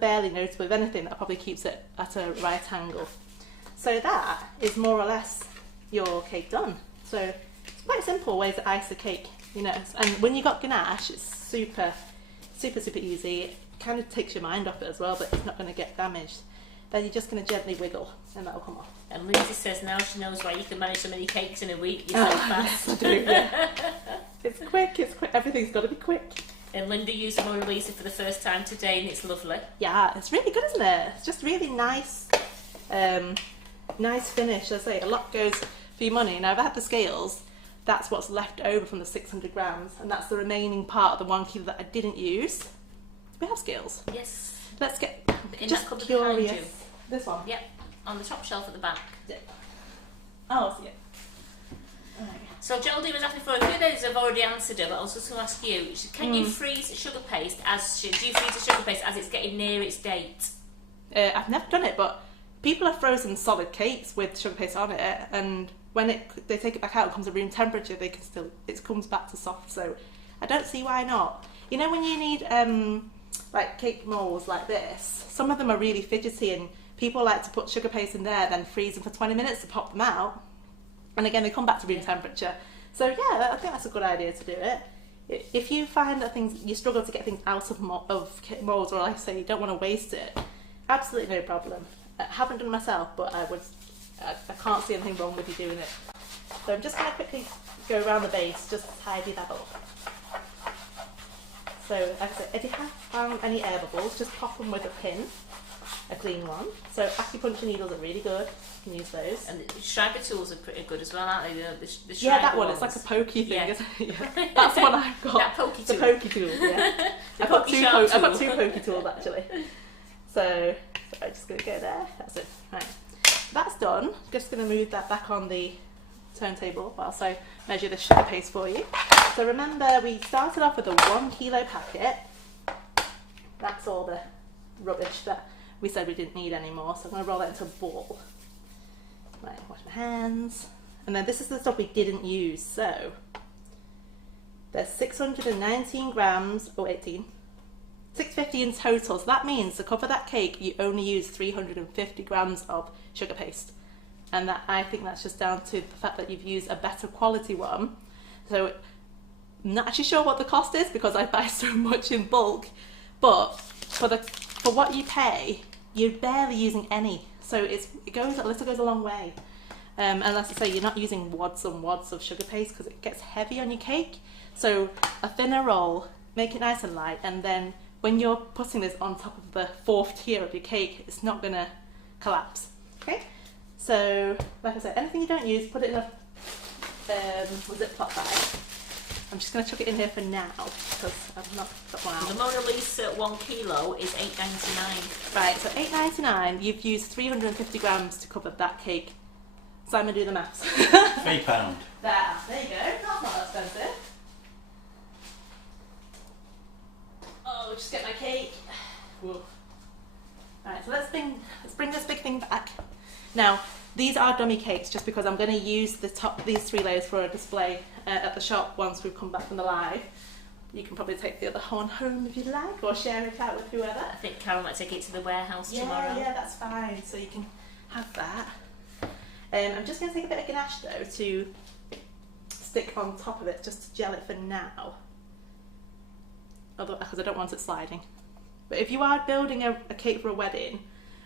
barely noticeable. If anything, that probably keeps it at a right angle. So that is more or less your cake done. So it's quite simple way to ice a cake, and when you got ganache, it's super, super, super easy. It kind of takes your mind off it as well, but it's not going to get damaged. Then you're just going to gently wiggle and that'll come off. And Lucy says now she knows why you can manage so many cakes in a week. You're so fast. I do, yeah. It's quick, everything's got to be quick. And Linda used Mona Lisa for the first time today and it's lovely. Yeah, it's really good, isn't it? It's just really nice, nice finish. As I say, a lot goes for your money. Now, if I had the scales, that's what's left over from the 600 grams, and that's the remaining part of the 1 kilo that I didn't use. Do we have scales? Yes. Let's get in just that cupboard curious. behind you. This one? Yep, on the top shelf at the back. Oh, I see it. Right. So Geraldine was asking for a few of those. I've already answered it, but I was just going to ask you: can you freeze sugar paste do you freeze the sugar paste as it's getting near its date? I've never done it, but people have frozen solid cakes with sugar paste on it, and when they take it back out, it comes to room temperature. It comes back to soft. So I don't see why not. You know, when you need like cake molds like this, some of them are really fidgety, and people like to put sugar paste in there, then freeze them for 20 minutes to pop them out. And again, they come back to room temperature. So yeah, I think that's a good idea to do it. If you find that you struggle to get things out of molds, or like I say, you don't want to waste it, absolutely no problem. I haven't done it myself, but I can't see anything wrong with you doing it. So I'm just going to quickly go around the base, just to tidy that up. So like I said, if you have found any air bubbles, just pop them with a pin, a clean one. So acupuncture needles are really good. You can use those. And the Schreiber tools are pretty good as well, aren't they? The yeah, that one. ones. It's like a pokey thing, Yeah. isn't it? Yeah. That's the one I've got. That pokey the tool. pokey tool. Yeah. I've got two pokey tools actually. So I'm just going to go there. That's it. Right. That's done. Just going to move that back on the turntable whilst I measure the sugar paste for you. So remember, we started off with a 1 kilo packet. That's all the rubbish that we said we didn't need anymore. So I'm going to roll that into a ball. Right, wash my hands. And then this is the stuff we didn't use. So there's 619 grams, or 18. 650 in total. So that means to cover that cake, you only use 350 grams of sugar paste. And that, I think that's just down to the fact that you've used a better quality one. So I'm not actually sure what the cost is because I buy so much in bulk, but for what you pay, you're barely using any. So a little goes a long way. And as I say, you're not using wads and wads of sugar paste because it gets heavy on your cake. So a thinner roll, make it nice and light, and then when you're putting this on top of the 4th tier of your cake, it's not going to collapse. Okay? So, like I said, anything you don't use, put it in a Ziploc bag. I'm just going to chuck it in here for now because I've not got one out. The Mona Lisa 1 kilo is $8.99. Right, so $8.99, you've used 350 grams to cover that cake. Simon, do the maths. £3. There you go. That's not expensive. Oh, just get my cake. Whoa. Right, so let's bring this big thing back. Now, these are dummy cakes just because I'm going to use these 3 layers for a display at the shop once we've come back from the live. You can probably take the other one home if you like, or share it out with whoever. I think Carol might take it to the warehouse tomorrow. Yeah, that's fine. So you can have that. I'm just going to take a bit of ganache though to stick on top of it, just to gel it for now. Because I don't want it sliding. But if you are building a cake for a wedding,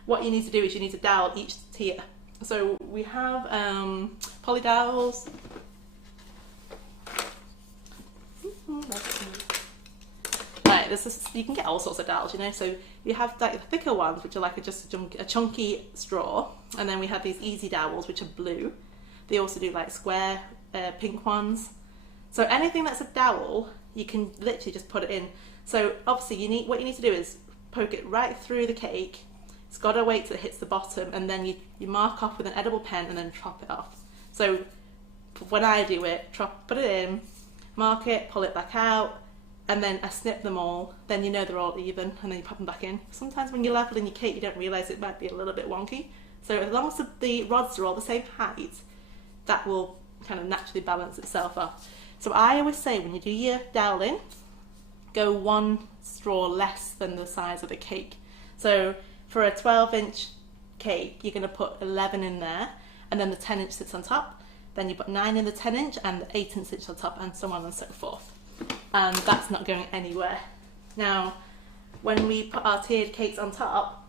what you need to do is you need to dowel each tier. So we have poly dowels. Right, you can get all sorts of dowels, you know. So you have like the thicker ones, which are like just a chunky straw, and then we have these easy dowels, which are blue. They also do like square pink ones. So anything that's a dowel, you can literally just put it in. So obviously what you need to do is poke it right through the cake. It's got to wait till it hits the bottom, and then you mark off with an edible pen and then chop it off. So when I do it, put it in, mark it, pull it back out, and then I snip them all. Then you know they're all even, and then you pop them back in. Sometimes when you're leveling your cake, you don't realise it might be a little bit wonky. So as long as the rods are all the same height, that will kind of naturally balance itself off. So I always say when you do your doweling, go 1 straw less than the size of the cake. So for a 12-inch cake, you're going to put 11 in there, and then the 10-inch sits on top. Then you put 9 in the 10-inch and the 8-inch on top, and so on and so forth. And that's not going anywhere. Now, when we put our tiered cakes on top,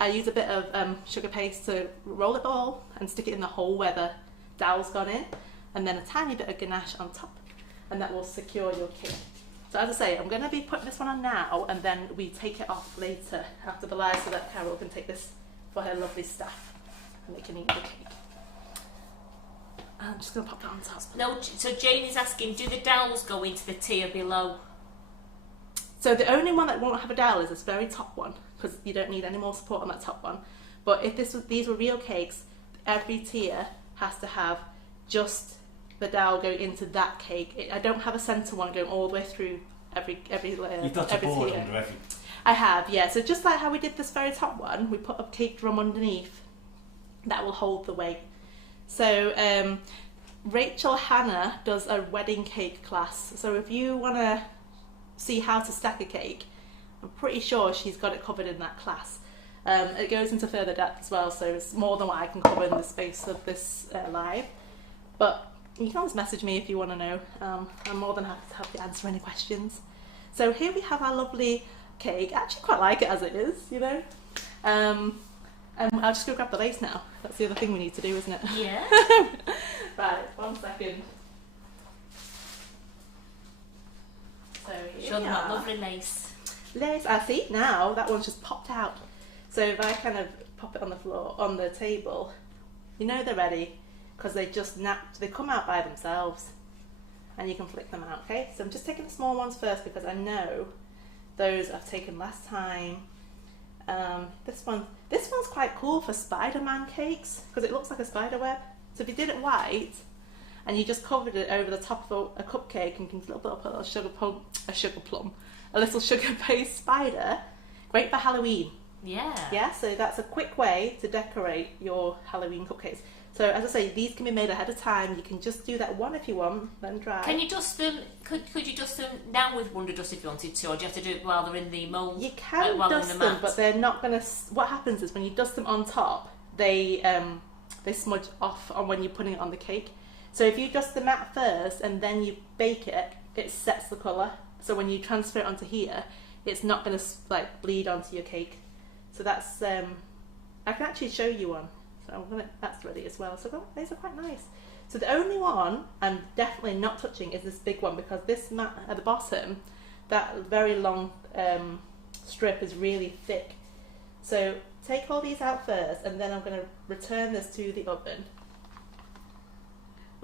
I use a bit of sugar paste to roll it all and stick it in the hole where the dowel's gone in, and then a tiny bit of ganache on top, and that will secure your cake. So as I say, I'm going to be putting this one on now, and then we take it off later after the live so that Carol can take this for her lovely staff and they can eat the cake. I'm just going to pop that on top. No, so Jane is asking, do the dowels go into the tier below? So the only one that won't have a dowel is this very top one, because you don't need any more support on that top one. But if these were real cakes, every tier has to have just the dowel going into that cake. I don't have a centre one going all the way through every layer. You've got a every board tier. under every. I have, yeah. So just like how we did this very top one, we put a cake drum underneath that will hold the weight. So Rachel Hannah does a wedding cake class. So if you want to see how to stack a cake, I'm pretty sure she's got it covered in that class. It goes into further depth as well, so it's more than what I can cover in the space of this live. But you can always message me if you want to know. I'm more than happy to help you answer any questions. So here we have our lovely cake. I actually quite like it as it is, you know. And I'll just go grab the lace now. That's the other thing we need to do, isn't it? Yeah. Right, 1 second. So here Show we them that are. lovely lace. Lace, I see now, that one's just popped out. So if I kind of pop it on the floor, on the table, you know they're ready, because they just they come out by themselves. And you can flick them out, okay? So I'm just taking the small ones first because I know those I've taken last time. This one's quite cool for Spider-Man cakes, because it looks like a spider web. So if you did it white, and you just covered it over the top of a cupcake and can put a little a little sugar paste spider, great for Halloween. Yeah. Yeah, so that's a quick way to decorate your Halloween cupcakes. So as I say, these can be made ahead of time. You can just do that one if you want, then dry. Can you dust them? Could you dust them now with Wonder Dust if you wanted to, or do you have to do it while they're in the mould? You can while dust they're in the them, mat? but they're not going to... What happens is when you dust them on top, they smudge off on when you're putting it on the cake. So if you dust the mat first and then you bake it, it sets the colour. So when you transfer it onto here, it's not going to like bleed onto your cake. So that's... I can actually show you one. So that's ready as well. So these are quite nice. So the only one I'm definitely not touching is this big one, because this mat at the bottom, that very long strip is really thick. So take all these out first, and then I'm going to return this to the oven.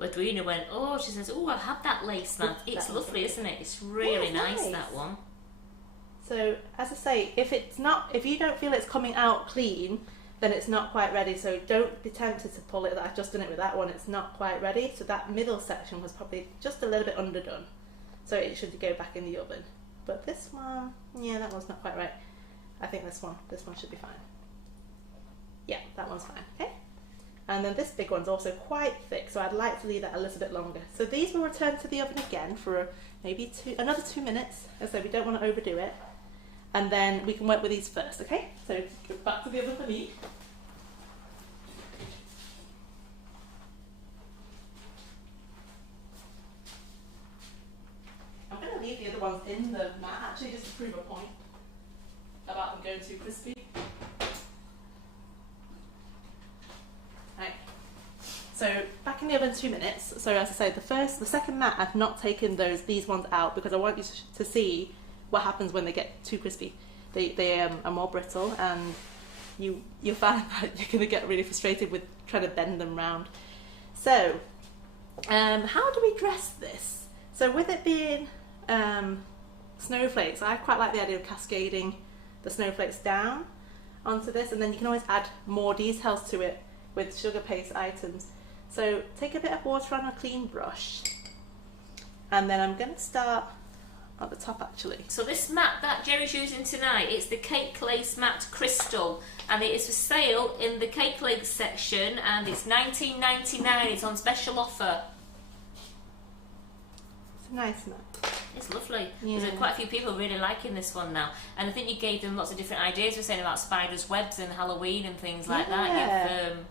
Edwina went, oh, she says, oh, I've had that lace mat. It's That lovely, one's isn't it? It's really it's nice, nice. that one. So as I say, if you don't feel it's coming out clean, then it's not quite ready. So don't be tempted to pull it. I've just done it with that one. It's not quite ready. So that middle section was probably just a little bit underdone. So it should go back in the oven. But this one, yeah, that one's not quite right. I think this one should be fine. Yeah, that one's fine. Okay. And then this big one's also quite thick, so I'd like to leave that a little bit longer. So these will return to the oven again for maybe another 2 minutes. As I say, we don't want to overdo it. And then we can work with these first, okay? So go back to the oven for me. I'm going to leave the other ones in the mat, actually, just to prove a point about them going too crispy. Right. So back in the oven 2 minutes. So as I say, the second mat, I've not taken these ones out because I want you to see what happens when they get too crispy. They are more brittle, and you'll find that you're going to get really frustrated with trying to bend them round. So how do we dress this? So with it being snowflakes, I quite like the idea of cascading the snowflakes down onto this, and then you can always add more details to it with sugar paste items. So take a bit of water on a clean brush, and then I'm going to start at the top actually. So this mat that Gerry's using tonight, it's the Cake Lace Mat Crystal, and it is for sale in the Cake Lace section, and it's $19.99. It's on special offer. It's a nice mat. It's lovely. Yeah. There's quite a few people really liking this one now, and I think you gave them lots of different ideas. We're saying about spiders' webs and Halloween and things like that. You've,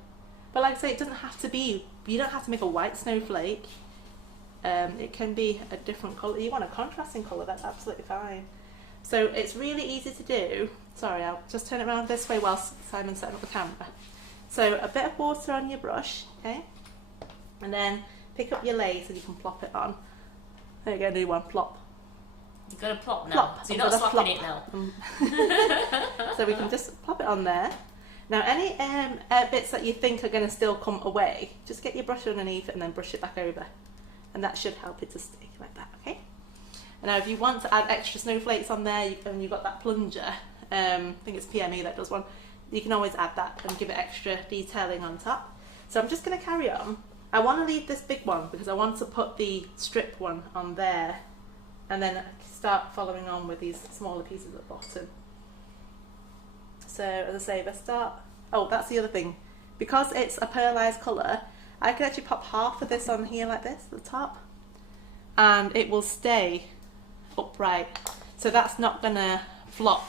But like I say, it doesn't have to be, you don't have to make a white snowflake. It can be a different colour. You want a contrasting colour, that's absolutely fine. So it's really easy to do. Sorry, I'll just turn it around this way whilst Simon's setting up the camera. So a bit of water on your brush, okay? And then pick up your lace and you can plop it on. There you go, do one, plop. You've got to plop now. Plop. So you're not slapping Plop. it now. So we can just plop it on there. Now any bits that you think are going to still come away, just get your brush underneath it and then brush it back over. And that should help it to stick like that, okay? And now if you want to add extra snowflakes on there, and you've got that plunger, I think it's PME that does one, you can always add that and give it extra detailing on top. So I'm just going to carry on I want to leave this big one because I want to put the strip one on there and then start following on with these smaller pieces at the bottom. So as I say, if I start, oh, that's the other thing. Because it's a pearlized colour, I can actually pop half of this on here like this at the top and it will stay upright. So that's not going to flop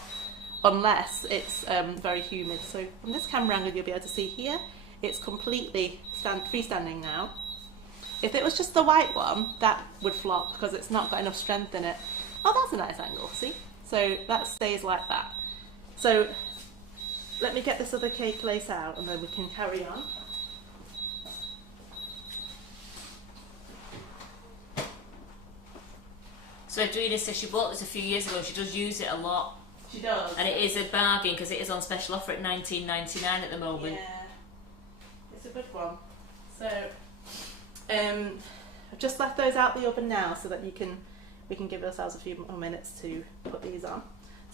unless it's very humid. So from this camera angle you'll be able to see here, it's completely freestanding now. If it was just the white one, that would flop because it's not got enough strength in it. Oh, that's a nice angle, see? So that stays like that. So let me get this other cake lace out and then we can carry on. So Adrina says she bought this a few years ago. She does use it a lot. She does. And it is a bargain because it is on special offer at $19.99 at the moment. Yeah, it's a good one. So I've just left those out the oven now so that we can give ourselves a few more minutes to put these on.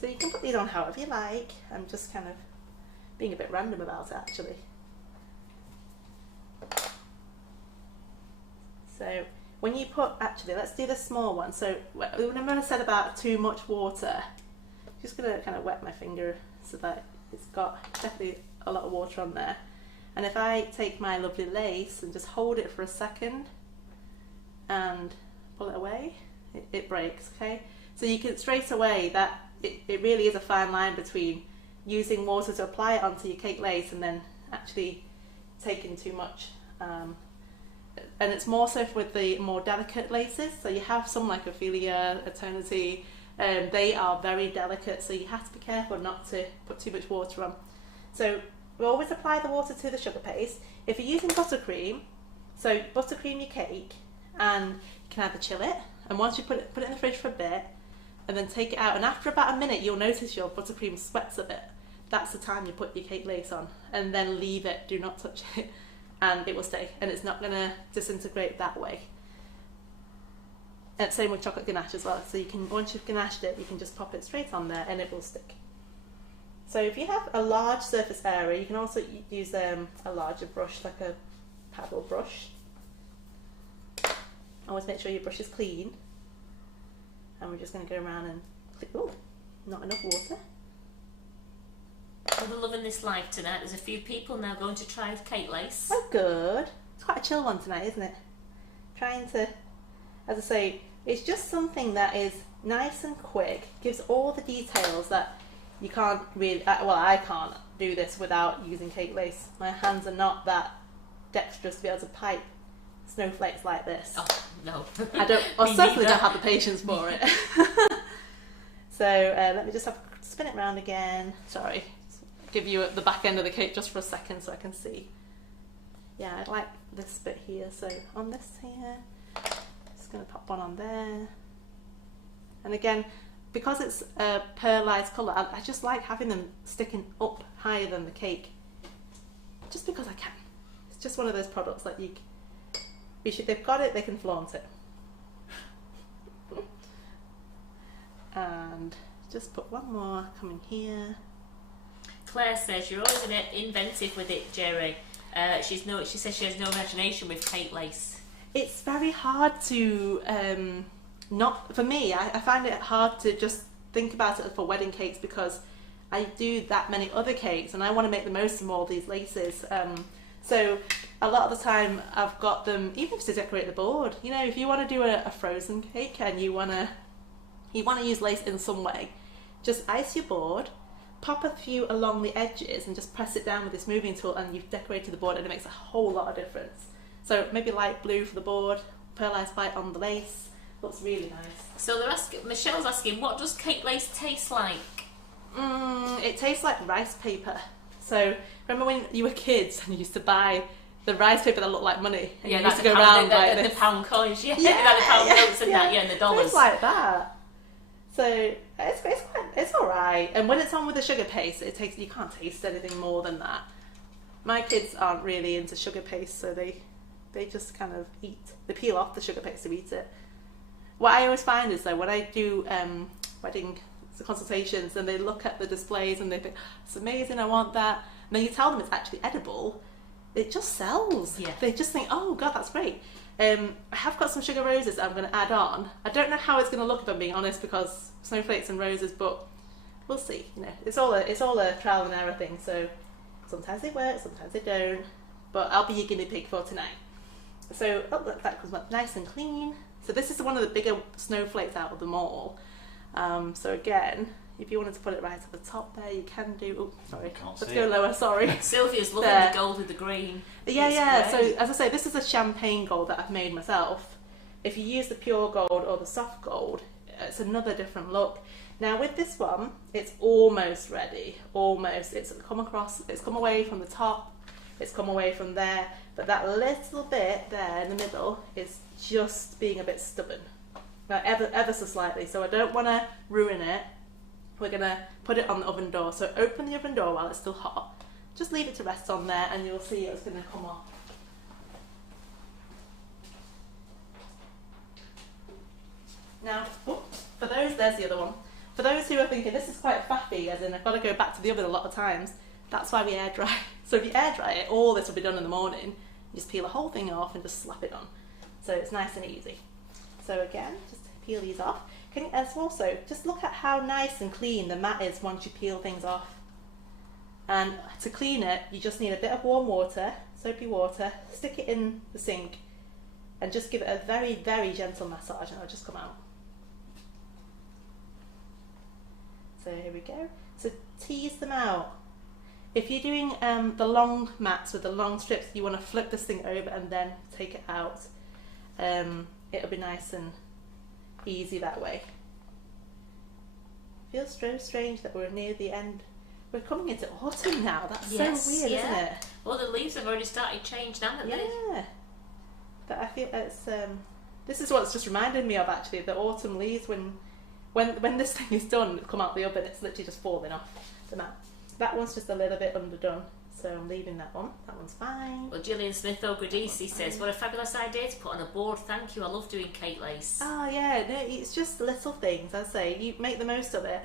So you can put these on however you like. I'm just kind of being a bit random about it actually. So when you put, actually let's do the small one. So remember I said about too much water? I'm just going to kind of wet my finger so that it's got definitely a lot of water on there. And if I take my lovely lace and just hold it for a second and pull it away, it breaks, okay? So you can straight away that it really is a fine line between using water to apply it onto your cake lace and then actually taking too much. And it's more so with the more delicate laces. So you have some like Ophelia, Eternity, they are very delicate, so you have to be careful not to put too much water on. So we always apply the water to the sugar paste. If you're using buttercream, so buttercream your cake and you can either chill it, and once you put it in the fridge for a bit, and then take it out, and after about a minute you'll notice your buttercream sweats a bit. That's the time you put your cake lace on, and then leave it, do not touch it, and it will stay, and it's not going to disintegrate that way. And same with chocolate ganache as well, so you can, once you've ganached it, you can just pop it straight on there and it will stick. So if you have a large surface area, you can also use a larger brush, like a paddle brush. Always make sure your brush is clean. And we're just going to go around and click, oh, not enough water. Well, they're loving this live tonight. There's a few people now going to try cake lace. Oh, good. It's quite a chill one tonight, isn't it? Trying to, as I say, it's just something that is nice and quick, gives all the details that you can't really, well, I can't do this without using cake lace. My hands are not that dexterous to be able to pipe snowflakes like this. Oh, no. I don't, I certainly don't have the patience for it. So let me just spin it round again. Sorry, give you the back end of the cake just for a second so I can see. Yeah, I like this bit here. So on this here, just going to pop one on there. And again, because it's a pearlized colour, I just like having them sticking up higher than the cake. Just because I can. It's just one of those products that they've got it, they can flaunt it. And just put one more coming here. Claire says you're always inventive with it, Gerry. She says she has no imagination with cake lace. It's very hard to not, for me, I find it hard to just think about it for wedding cakes because I do that many other cakes and I want to make the most of all these laces. So a lot of the time I've got them, even to decorate the board, you know, if you want to do a frozen cake and you want to use lace in some way, just ice your board, pop a few along the edges and just press it down with this moving tool and you've decorated the board and it makes a whole lot of difference. So maybe light blue for the board, pearlized white on the lace, looks really nice. So Michelle's asking, what does cake lace taste like? It tastes like rice paper. So remember when you were kids and you used to buy the rice paper that looked like money and you used to go around like this? The pound coins, yeah, like the pound notes and that, and the dollars. It's like that. So it's alright. And when it's on with the sugar paste, you can't taste anything more than that. My kids aren't really into sugar paste, so they just kind of they peel off the sugar paste to eat it. What I always find is though, when I do wedding consultations and they look at the displays and they think, it's amazing, I want that. And then you tell them it's actually edible, it just sells. Yeah. They just think, oh God, that's great. I have got some sugar roses I'm going to add on. I don't know how it's going to look if I'm being honest, because snowflakes and roses, but we'll see. You know, it's all a trial and error thing. So sometimes they work, sometimes they don't. But I'll be your guinea pig for tonight. So look, that comes up nice and clean. So this is one of the bigger snowflakes out of them all. So again, if you wanted to put it right at the top there, you can do. Oh, sorry. Let's go lower. Sorry. Sylvia's loving There. the gold with the green. Yeah, It's yeah. great. So as I say, this is a champagne gold that I've made myself. If you use the pure gold or the soft gold, it's another different look. Now with this one, it's almost ready. Almost. It's come across. It's come away from the top. It's come away from there. But that little bit there in the middle is just being a bit stubborn, ever so slightly. So I don't want to ruin it. We're going to put it on the oven door. So open the oven door while it's still hot. Just leave it to rest on there and you'll see it's going to come off. Now, for those, there's the other one. For those who are thinking, this is quite faffy, as in I've got to go back to the oven a lot of times, that's why we air dry. So if you air dry it, all this will be done in the morning. You just peel the whole thing off and just slap it on. So it's nice and easy. So again, just peel these off. Can you also just look at how nice and clean the mat is once you peel things off. And to clean it, you just need a bit of warm water, soapy water, stick it in the sink and just give it a very, very gentle massage and it'll just come out. So here we go. So tease them out. If you're doing the long mats with the long strips, you want to flip this thing over and then take it out. It'll be nice and easy that way. Feels so strange that we're near the end. We're coming into autumn now. That's so weird, isn't it? Well, the leaves have already started changing, haven't they? Yeah. But I feel it's this is what's just reminded me of actually, the autumn leaves when this thing is done, come out the oven, it's literally just falling off the mat. That one's just a little bit underdone, so I'm leaving that one. That one's fine. Well, Gillian Smith Ogradisi says, what a fabulous idea to put on a board. Thank you. I love doing cake lace. Oh yeah, no, it's just little things. I say you make the most of it.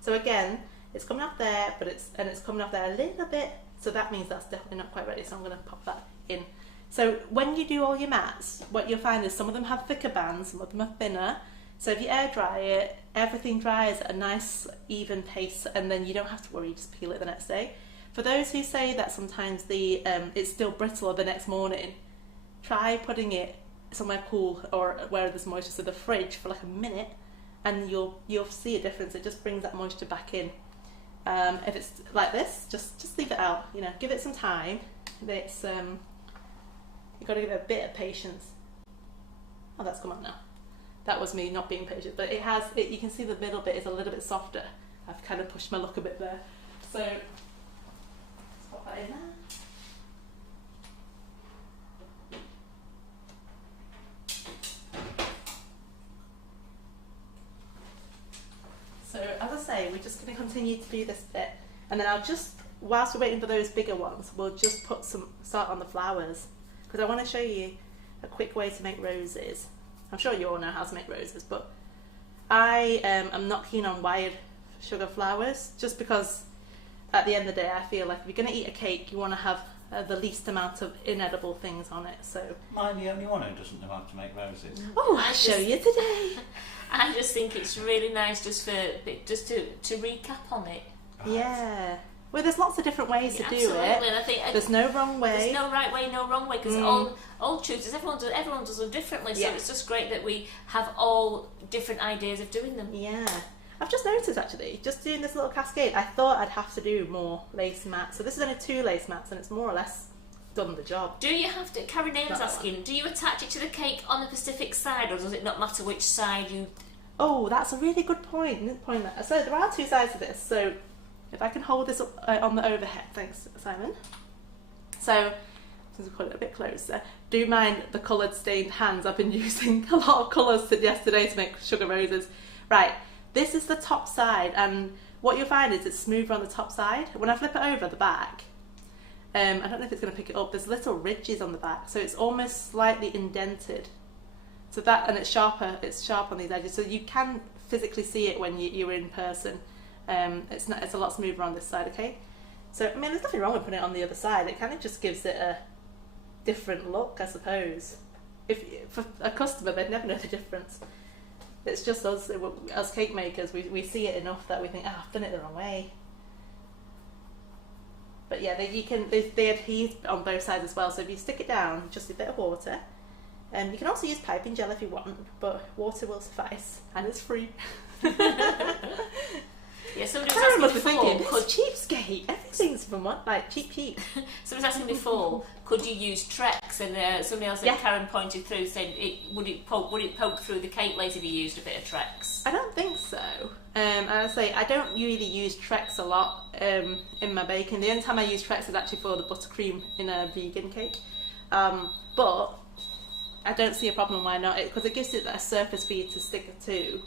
So again, it's coming off there, but it's coming off there a little bit. So that means that's definitely not quite ready. So I'm going to pop that in. So when you do all your mats, what you'll find is some of them have thicker bands, some of them are thinner. So if you air dry it, everything dries at a nice even pace, and then you don't have to worry, you just peel it the next day. For those who say that sometimes it's still brittle the next morning, try putting it somewhere cool or where there's moisture, so the fridge for like a minute, and you'll see a difference. It just brings that moisture back in. If it's like this, just leave it out. You know, give it some time. It's you've got to give it a bit of patience. Oh, that's come out now. That was me not being patient, but it has. You can see the middle bit is a little bit softer. I've kind of pushed my luck a bit there. So let's pop that in there. So as I say, we're just going to continue to do this bit, and then I'll just, whilst we're waiting for those bigger ones, we'll just start on the flowers, because I want to show you a quick way to make roses. I'm sure you all know how to make roses, but I am not keen on wired sugar flowers, just because at the end of the day I feel like if you're going to eat a cake, you want to have the least amount of inedible things on it. So Am I the only one who doesn't know how to make roses? oh, I'll show you today. I just think it's really nice just to recap on it. Yeah. Well, there's lots of different ways to do Absolutely, it. and I think There's no wrong way. There's no right way, no wrong way, because all tutors, everyone does them differently. So it's just great that we have all different ideas of doing them. Yeah. I've just noticed actually, just doing this little cascade, I thought I'd have to do more lace mats. So this is only 2 lace mats and it's more or less done the job. Do you have to, Karen Nairn's That asking, do you attach it to the cake on a specific side, or does it not matter which side you... Oh, that's a really good point. I didn't point that. So there are 2 sides to this. So if I can hold this up on the overhead, thanks Simon. So, since we put it a bit closer, do mind the coloured stained hands. I've been using a lot of colours yesterday to make sugar roses. Right, this is the top side, and what you'll find is it's smoother on the top side. When I flip it over the back, I don't know if it's going to pick it up, there's little ridges on the back, so it's almost slightly indented. So that, and it's sharp on these edges, so you can physically see it when you're in person. It's a lot smoother on this side, okay? So, I mean, there's nothing wrong with putting it on the other side. It kind of just gives it a different look, I suppose. For a customer, they'd never know the difference. It's just us, as cake makers, we see it enough that we think, oh, I've done it the wrong way. But yeah, they adhere on both sides as well. So if you stick it down, just a bit of water. You can also use piping gel if you want, but water will suffice, and it's free. Yeah, somebody was Karen must asking be before, thinking, this is cheapskate. Everything's from what? Like, cheap. Somebody was asking before, could you use Trex? And somebody else, Yeah. Karen pointed through, saying, would it poke through the cake lace if you used a bit of Trex? I don't think so. And I say I don't really use Trex a lot in my baking. The only time I use Trex is actually for the buttercream in a vegan cake. But I don't see a problem why not, because it gives it a surface for you to stick it to.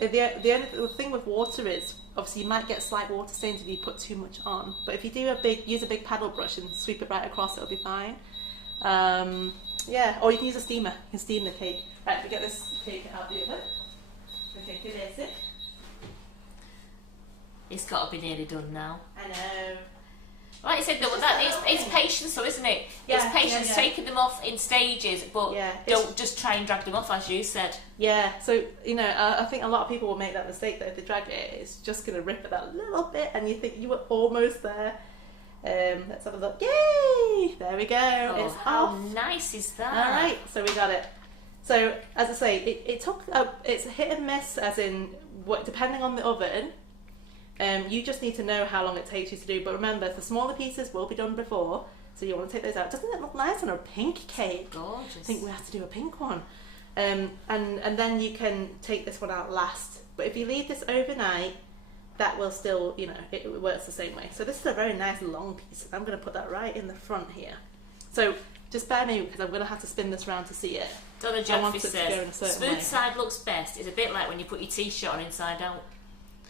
The only thing with water is, obviously you might get slight water stains if you put too much on, but if you do use a big paddle brush and sweep it right across, it'll be fine. Yeah, or you can use a steamer. You can steam the cake. Right, we get this cake out the oven. Okay, good, is it? It's got to be nearly done now. I know. Like I said, though, it's patience, though, isn't it? Yeah, it's patience, yeah. taking them off in stages, but Yeah, don't just try and drag them off, as you said. Yeah, so, you know, I think a lot of people will make that mistake that if they drag it, it's just going to rip it that little bit, and you think you were almost there. Let's have a look. Yay! There we go. Oh, it's how off. nice is that? All right, so we got it. So, as I say, it took it's a hit and miss, as in depending on the oven. You just need to know how long it takes you to do. But remember, the smaller pieces will be done before, so you want to take those out. Doesn't it look nice on a pink cake? Gorgeous. I think we have to do a pink one. And then you can take this one out last. But if you leave this overnight, that will still, you know, it works the same way. So this is a very nice long piece. I'm going to put that right in the front here. So just bear me, because I'm going to have to spin this round to see it. Donna I want Jeffrey it to go in a says, certain smooth way. side looks best. It's a bit like when you put your t-shirt on inside out.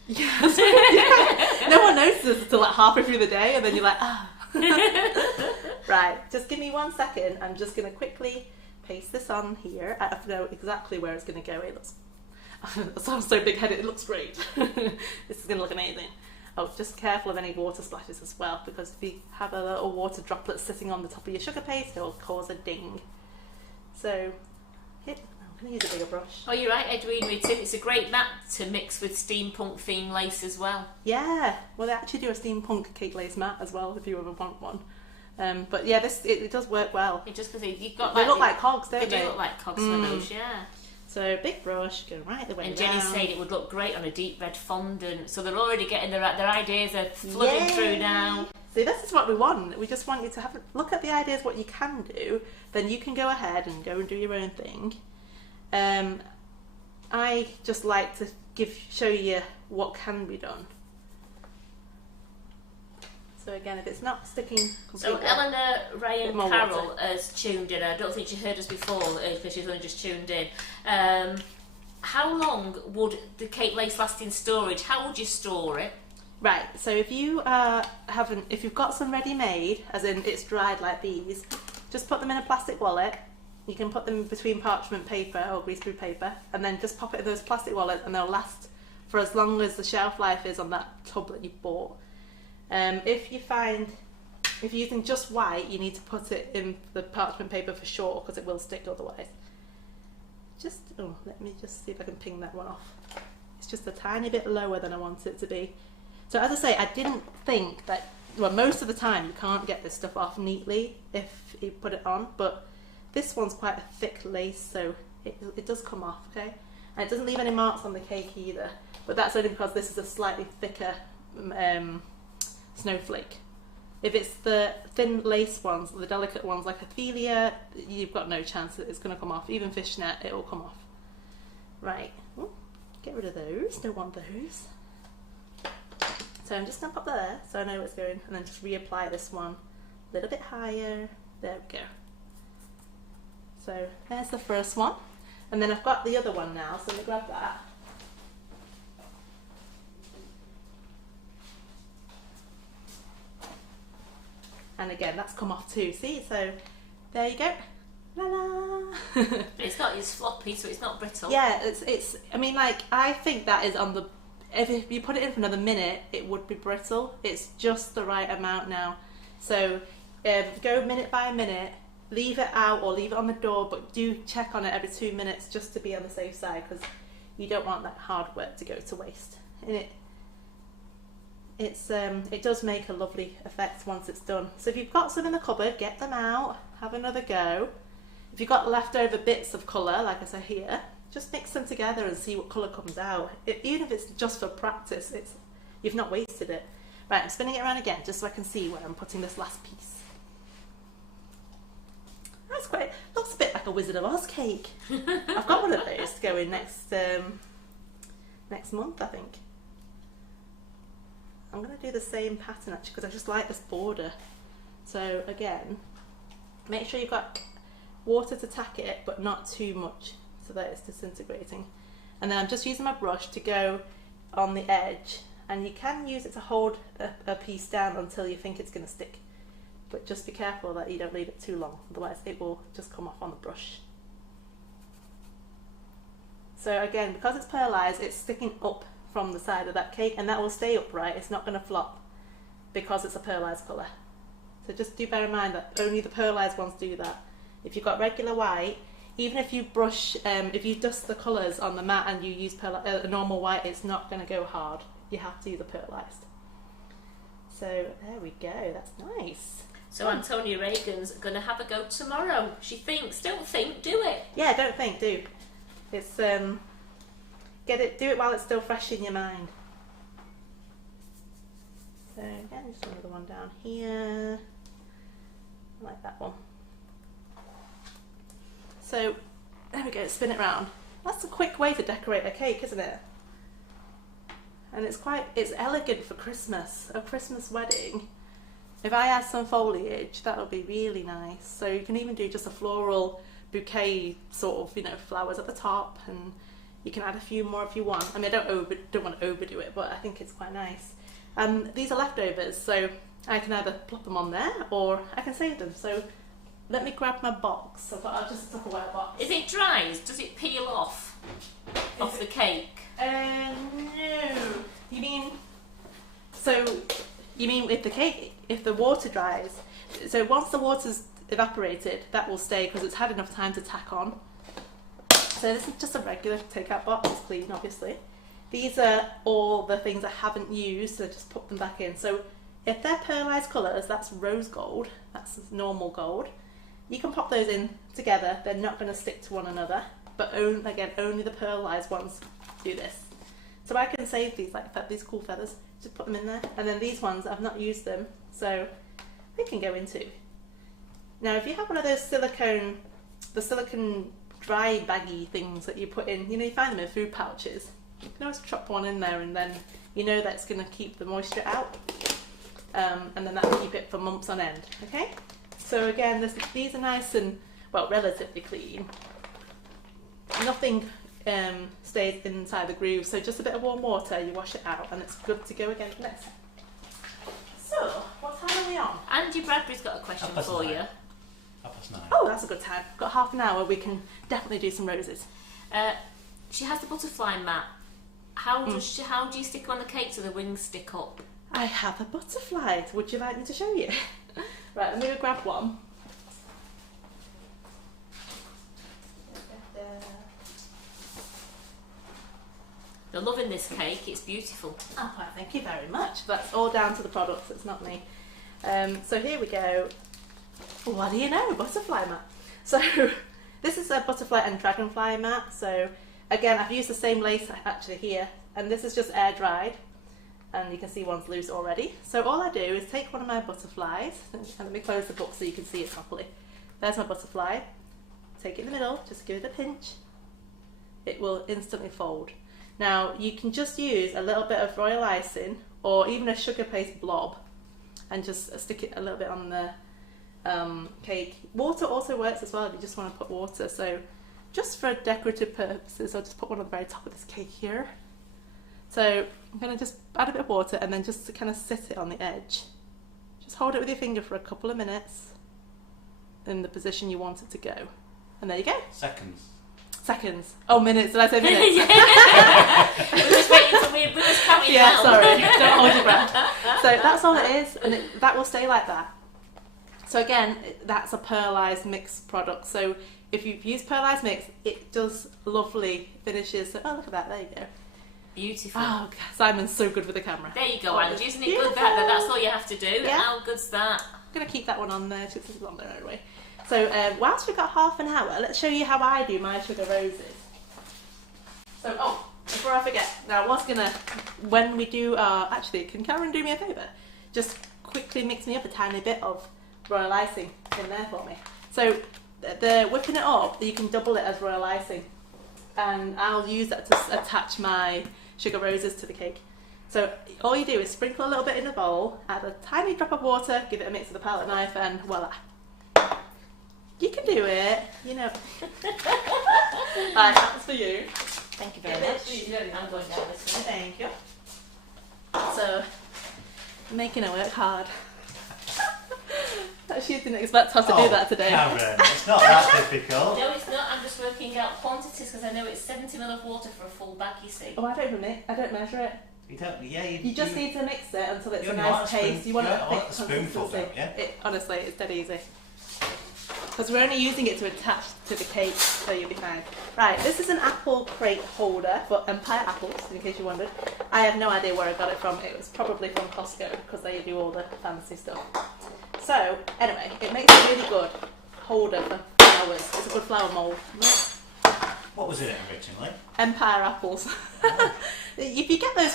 Yes. Yeah. No one notices until like halfway through the day, and then you're like, ah. Right, just give me 1 second. I'm just going to quickly paste this on here. I know exactly where it's going to go. It looks, that sounds so big-headed. It looks great. This is going to look amazing. Oh, just careful of any water splashes as well, because if you have a little water droplet sitting on the top of your sugar paste, it will cause a ding. So, I'm going to use a bigger brush. Oh, you're right, Edwina. It's a great mat to mix with steampunk theme lace as well. Yeah, well, they actually do a steampunk cake lace mat as well, if you ever want one. But yeah, it does work well. It just because you've got They look like cogs, don't they they? do look like cogs for those, yeah. So big brush, go right the way And down. Jenny said it would look great on a deep red fondant. So they're already getting their ideas are flooding through now. See, this is what we want. We just want you to have a look at the ideas, what you can do. Then you can go ahead and go and do your own thing. I just like to show you what can be done. So again, if it's not sticking So completely, Eleanor, Ray and more Carol water. has tuned in. I don't think she heard us before because she's only just tuned in. How long would the cake lace last in storage? How would you store it? right. So if you if you've got some ready-made, as in it's dried like these, just put them in a plastic wallet. You can put them between parchment paper or greaseproof paper, and then just pop it in those plastic wallets, and they'll last for as long as the shelf life is on that tub that you bought. If you're using just white, you need to put it in the parchment paper for sure, because it will stick otherwise. Let me just see if I can ping that one off. It's just a tiny bit lower than I want it to be. So as I say, I didn't think that, well, most of the time you can't get this stuff off neatly if you put it on, but this one's quite a thick lace, so it does come off, okay? And it doesn't leave any marks on the cake either, but that's only because this is a slightly thicker snowflake. If it's the thin lace ones, the delicate ones like Ophelia, you've got no chance that it's going to come off. Even fishnet, it will come off. Right, get rid of those, don't want those. So I'm just going to pop that there so I know where it's going, and then just reapply this one a little bit higher. There we go. So there's the first one, and then I've got the other one now, so I'm going to grab that. And again, that's come off too. See, so there you go. La la. It's not, it's floppy, so it's not brittle. Yeah, it's. I mean, like, I think that is on the if you put it in for another minute, it would be brittle. It's just the right amount now. So go minute by minute, leave it out or leave it on the door, but do check on it every 2 minutes just to be on the safe side, because you don't want that hard work to go to waste. And it does make a lovely effect once it's done. So if you've got some in the cupboard, get them out, have another go. If you've got leftover bits of colour, like I say here, just mix them together and see what colour comes out. Even if it's just for practice, you've not wasted it. Right, I'm spinning it around again just so I can see where I'm putting this last piece. That's quite, looks a bit like a Wizard of Oz cake. I've got one of those to go in next month, I think. I'm going to do the same pattern actually, because I just like this border. So again, make sure you've got water to tack it, but not too much so that it's disintegrating. And then I'm just using my brush to go on the edge, and you can use it to hold a piece down until you think it's going to stick. But just be careful that you don't leave it too long, otherwise it will just come off on the brush. So again, because it's pearlized, it's sticking up from the side of that cake, and that will stay upright. It's not going to flop because it's a pearlized colour. So just do bear in mind that only the pearlized ones do that. If you've got regular white, even if you brush, if you dust the colours on the mat and you use a normal white, it's not going to go hard. You have to use the pearlized. So there we go, that's nice. So Antonia Reagan's going to have a go tomorrow. She thinks, don't think, do it. Yeah, don't think, do. It's do it while it's still fresh in your mind. So again, just another one down here. I like that one. So there we go, spin it round. That's a quick way to decorate a cake, isn't it? And it's elegant for Christmas, a Christmas wedding. If I add some foliage, that'll be really nice. So you can even do just a floral bouquet, sort of, flowers at the top, and you can add a few more if you want. I mean, I don't want to overdo it, but I think it's quite nice. These are leftovers, so I can either plop them on there or I can save them. So let me grab my box. So I'll just tuck away a box. Is it dry? Does it peel off the cake? No. You mean with the cake, if the water dries? So once the water's evaporated, that will stay because it's had enough time to tack on. So this is just a regular takeout box, it's clean obviously. These are all the things I haven't used, so just put them back in. So if they're pearlized colours, that's rose gold, that's normal gold. You can pop those in together, they're not going to stick to one another, but only the pearlized ones do this. So I can save these, like these cool feathers, just put them in there. And then these ones, I've not used them, so they can go into. Now if you have one of those silicone dry baggy things that you put in, you find them in food pouches, you can always chop one in there, and then that's going to keep the moisture out, and then that will keep it for months on end. Okay, so again, these are nice and, well, relatively clean. Nothing stays inside the groove, so just a bit of warm water, you wash it out, and it's good to go again next time. So what time are we on? Andy Bradbury's got a question for you. 9:30. Oh, that's a good time. Got half an hour, we can definitely do some roses. She has the butterfly mat. How do you stick on the cake so the wings stick up? I have a butterfly. Would you like me to show you? Right, let me go grab one. They're loving this cake, it's beautiful. Oh, well, thank you very much. That's all down to the products, it's not me. So here we go. What do you know? Butterfly mat. So this is a butterfly and dragonfly mat. So again, I've used the same lace actually here, and this is just air dried, and you can see one's loose already. So all I do is take one of my butterflies, and let me close the book so you can see it properly. There's my butterfly. Take it in the middle, just give it a pinch. It will instantly fold. Now you can just use a little bit of royal icing or even a sugar paste blob and just stick it a little bit on the cake. Water also works as well if you just want to put water. So just for decorative purposes, I'll just put one on the very top of this cake here. So I'm going to just add a bit of water and then just kind of sit it on the edge. Just hold it with your finger for a couple of minutes in the position you want it to go. And there you go. Seconds. seconds. Oh, minutes. Did I say minutes? We're just waiting till we're just counting Yeah, down. sorry. Don't hold your breath. So that's all it is, and that will stay like that. So again, that's a pearlized mix product. So if you've used pearlized mix, it does lovely finishes. So, oh, look at that. There you go. Beautiful. Oh, God, Simon's so good with the camera. There you go, Oh, Angie. Isn't it beautiful. good that that's all you have to do? Yeah. How good's that? I'm going to keep that one on there. This is on there anyway. So whilst we've got half an hour, let's show you how I do my sugar roses. So, oh, before I forget, now I was going to, when we do actually, can Karen do me a favour? Just quickly mix me up a tiny bit of royal icing in there for me. So the whipping it up, you can double it as royal icing. And I'll use that to attach my sugar roses to the cake. So all you do is sprinkle a little bit in a bowl, add a tiny drop of water, give it a mix with a palette knife, and voila. You can do it, you know. Right, that's for you. Thank you very much. I'm going down this way. Thank you. So, making her work hard. She didn't expect us to do that today. Karen, it's not that difficult. No, it's not. I'm just working out quantities because I know it's 70 ml of water for a full bag, you see. Oh, I don't measure it. You don't. Yeah, You just need to mix it until it's You a only want nice a spoon- paste. You want you a only thick want a spoonful, consistency. don't you? Honestly, it's dead easy. Because we're only using it to attach to the cake, so you'll be fine. Right, this is an apple crate holder for Empire apples, in case you wondered. I have no idea where I got it from. It was probably from Costco, because they do all the fancy stuff. So, anyway, it makes a really good holder for flowers. It's a good flower mould. What was it originally? Empire apples. If you get those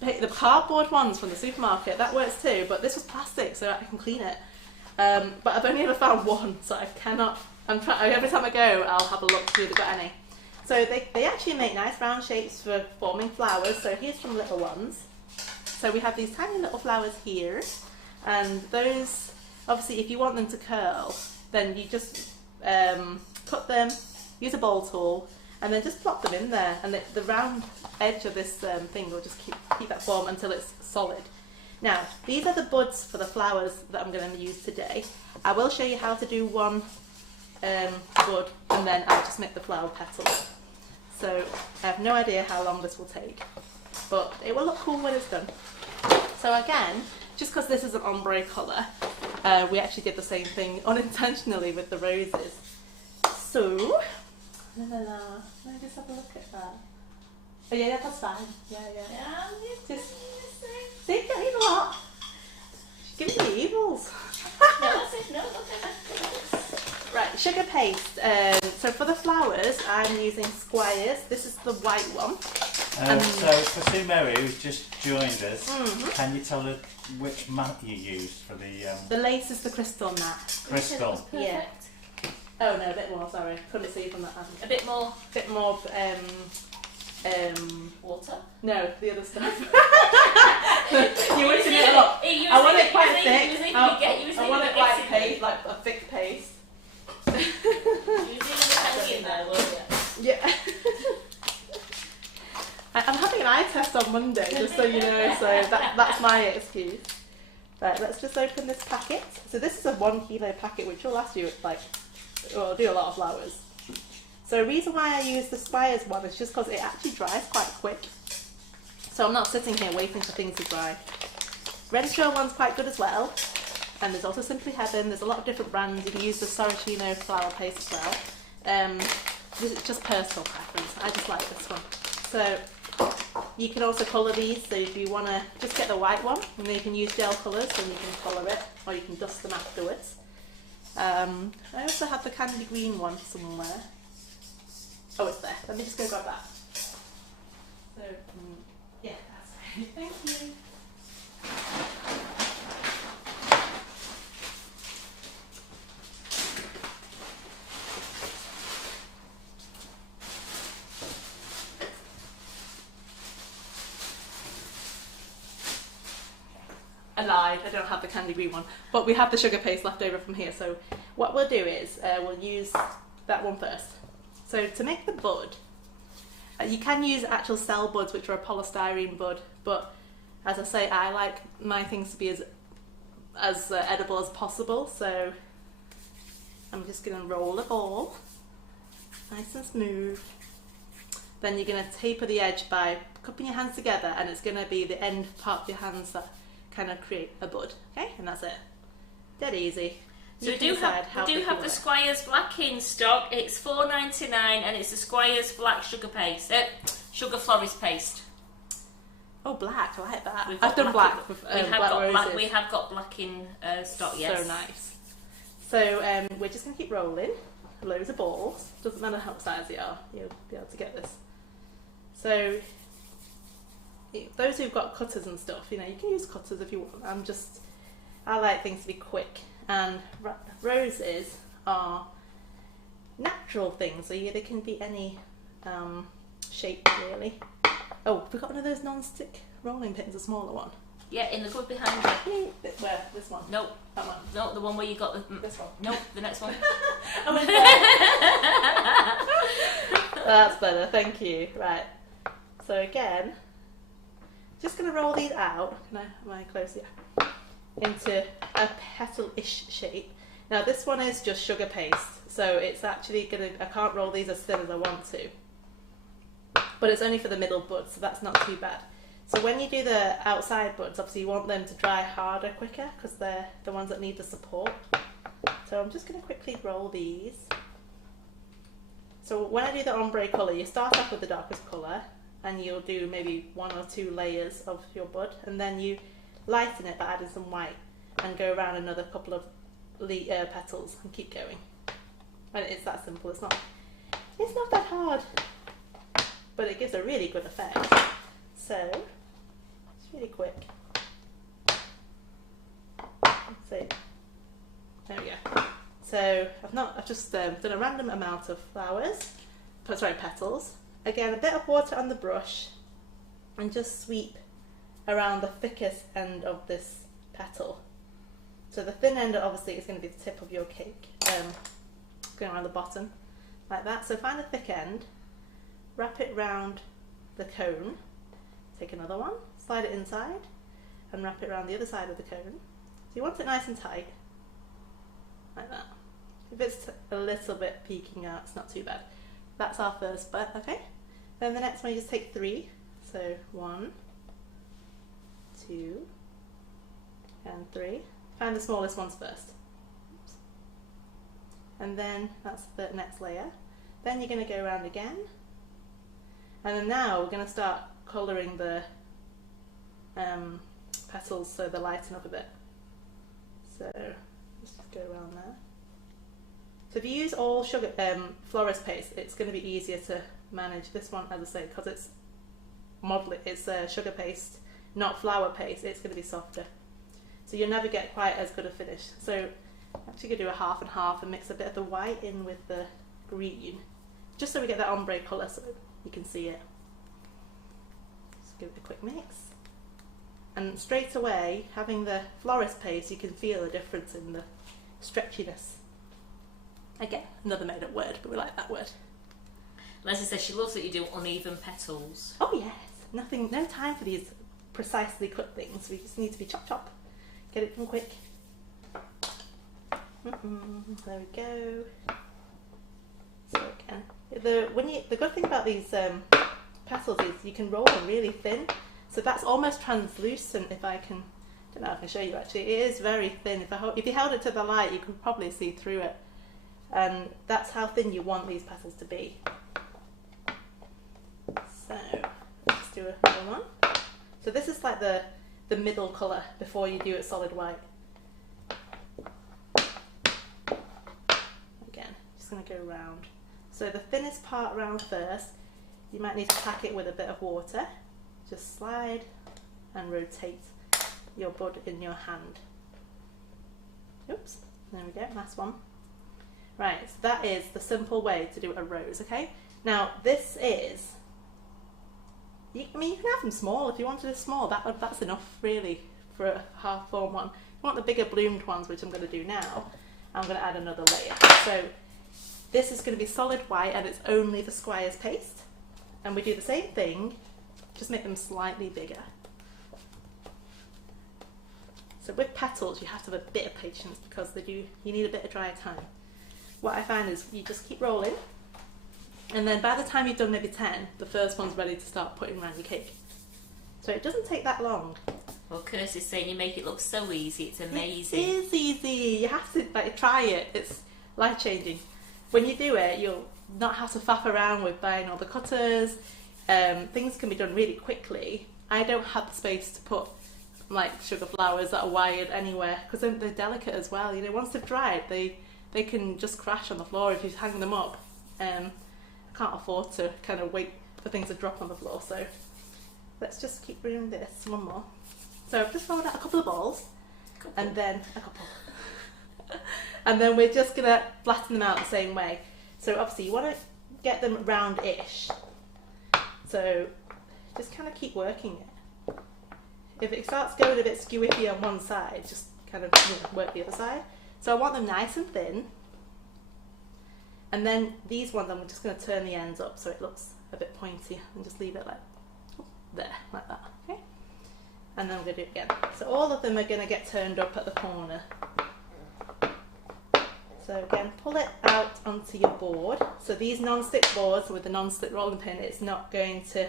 the cardboard ones from the supermarket, that works too, but this was plastic, so I can clean it. But I've only ever found one, so I cannot. Every time I go, I'll have a look to see if they've got any. So they actually make nice round shapes for forming flowers. So here's some little ones. So we have these tiny little flowers here, and those, obviously, if you want them to curl, then you just cut them, use a bowl tool, and then just plop them in there, and the round edge of this thing will just keep that form until it's solid. Now, these are the buds for the flowers that I'm going to use today. I will show you how to do one bud, and then I'll just make the flower petals. So I have no idea how long this will take, but it will look cool when it's done. So again, just because this is an ombre colour, we actually did the same thing unintentionally with the roses. So, let me just have a look at that. Oh yeah, that's fine. Yeah. Just see, you don't need a lot. She's giving me evils. No, that's it. No, look at that. Right, sugar paste. So for the flowers, I'm using Squires. This is the white one. So for Sue Mary, who's just joined us, can you tell her which mat you used for the The lace is the crystal mat. crystal? Yeah. Oh no, a bit more. Sorry, couldn't see from that. A bit more Bit more. water. No, the other stuff. You're mixing it up. I want it quite thick. I want it quite paste, like a thick paste. Yeah. I'm having an eye test on Monday, just so you know, so that's my excuse. Right, let's just open this packet. So this is a 1 kilo packet, which will last you will do a lot of flowers. So the reason why I use the Squires one is just because it actually dries quite quick. So I'm not sitting here waiting for things to dry. Renshaw one's quite good as well. And there's also Simply Heaven. There's a lot of different brands. You can use the Sorrentino flower paste as well. This is just personal preference. I just like this one. So you can also colour these. So if you want to just get the white one, and then you can use gel colours and you can colour it, or you can dust them afterwards. I also have the candy green one somewhere. Oh, it's there. Let me just go grab that. So, yeah, that's great. Thank you. I lied, I don't have the candy green one, but we have the sugar paste left over from here, so what we'll do is we'll use that one first. So to make the bud, you can use actual cell buds, which are a polystyrene bud, but as I say, I like my things to be as edible as possible, so I'm just going to roll the ball nice and smooth. Then you're going to taper the edge by cupping your hands together, and it's going to be the end part of your hands that kind of create a bud. Okay, and that's it. Dead easy. So we do have the Squire's Black in stock. It's $4.99 and it's the Squire's Black sugar paste, sugar florist paste. Oh, black! I like that. I've done black with roses. We have got black in stock. Yes. So nice. So we're just going to keep rolling. Loads of balls. Doesn't matter how size they are. You'll be able to get this. So those who've got cutters and stuff, you know, you can use cutters if you want. I like things to be quick. And roses are natural things, so they can be any shape really. Oh, we've got one of those non-stick rolling pins, a smaller one. Yeah, in the cupboard behind you. Where? This one? Nope. That one? No, the one where you got the... This one? Nope, the next one. That's better, thank you. Right. So again, just going to roll these out. Am I close? Yeah. Into a petal-ish shape. Now this one is just sugar paste, so it's actually I can't roll these as thin as I want to, but it's only for the middle buds, so that's not too bad. So when you do the outside buds, obviously you want them to dry harder quicker because they're the ones that need the support. So I'm just going to quickly roll these. So when I do the ombre colour, you start off with the darkest colour and you'll do maybe 1 or 2 layers of your bud, and then you lighten it by adding some white and go around another couple of petals and keep going. And it's that simple. It's not that hard, but it gives a really good effect. So it's really quick. So there we go. So I've just done a random amount of petals. Again, a bit of water on the brush and just sweep around the thickest end of this petal. So the thin end obviously is going to be the tip of your cake, going around the bottom like that. So find the thick end, wrap it round the cone, take another one, slide it inside and wrap it around the other side of the cone. So you want it nice and tight, like that. If it's a little bit peeking out, it's not too bad. That's our first bud, okay? Then the next one you just take 3, so 1, 2 and 3. Find the smallest ones first. Oops. And then that's the next layer. Then you're going to go around again. And then now we're going to start colouring the petals so they lighten up a bit. So let's just go around there. So if you use all sugar florist paste, it's going to be easier to manage. This one, as I say, because it's sugar paste, not flour paste, it's going to be softer. So you'll never get quite as good a finish. So I'm actually going to do a half and half and mix a bit of the white in with the green, just so we get that ombre colour so you can see it. Just give it a quick mix. And straight away, having the florist paste, you can feel a difference in the stretchiness. Again, another made up word, but we like that word. Leslie says she loves that you do uneven petals. Oh yes, no time for these precisely cut things. We just need to be chop chop. Get it done quick. There we go. So again, the good thing about these petals is you can roll them really thin. So that's almost translucent. If I can, I don't know if I can show you actually. It is very thin. If you held it to the light, you could probably see through it. And that's how thin you want these petals to be. So let's do another one. So this is like the middle colour before you do it solid white. Again, just going to go round. So the thinnest part round first, you might need to pack it with a bit of water. Just slide and rotate your bud in your hand. Oops, there we go, last one. Right, so that is the simple way to do a rose, okay? Now this is, you can have them small if you wanted it small, that's enough really for a half form one. If you want the bigger bloomed ones, which I'm going to do now, I'm going to add another layer. So this is going to be solid white and it's only the Squire's paste. And we do the same thing, just make them slightly bigger. So with petals you have to have a bit of patience because you need a bit of dry time. What I find is you just keep rolling And then by the time you've done maybe 10, the first one's ready to start putting around your cake. So it doesn't take that long. Well, Kirsty's saying you make it look so easy, it's amazing. It is easy. You have to try it. It's life-changing. When you do it, you'll not have to faff around with buying all the cutters. Things can be done really quickly. I don't have the space to put like sugar flowers that are wired anywhere because they're delicate as well. You know, once they've dried, they can just crash on the floor if you hang them up. I can't afford to kind of wait for things to drop on the floor, so let's just keep doing this. One more. So I've just rolled out a couple of balls, and then a couple, and then we're just gonna flatten them out the same way. So obviously you want to get them round-ish. So just kind of keep working it. If it starts going a bit skewy on one side, just kind of work the other side. So I want them nice and thin. And then these ones, I'm just going to turn the ends up so it looks a bit pointy and just leave it like there, like that. Okay. And then we're going to do it again. So all of them are going to get turned up at the corner. So again, pull it out onto your board. So these non-stick boards with the non-stick rolling pin, it's not going to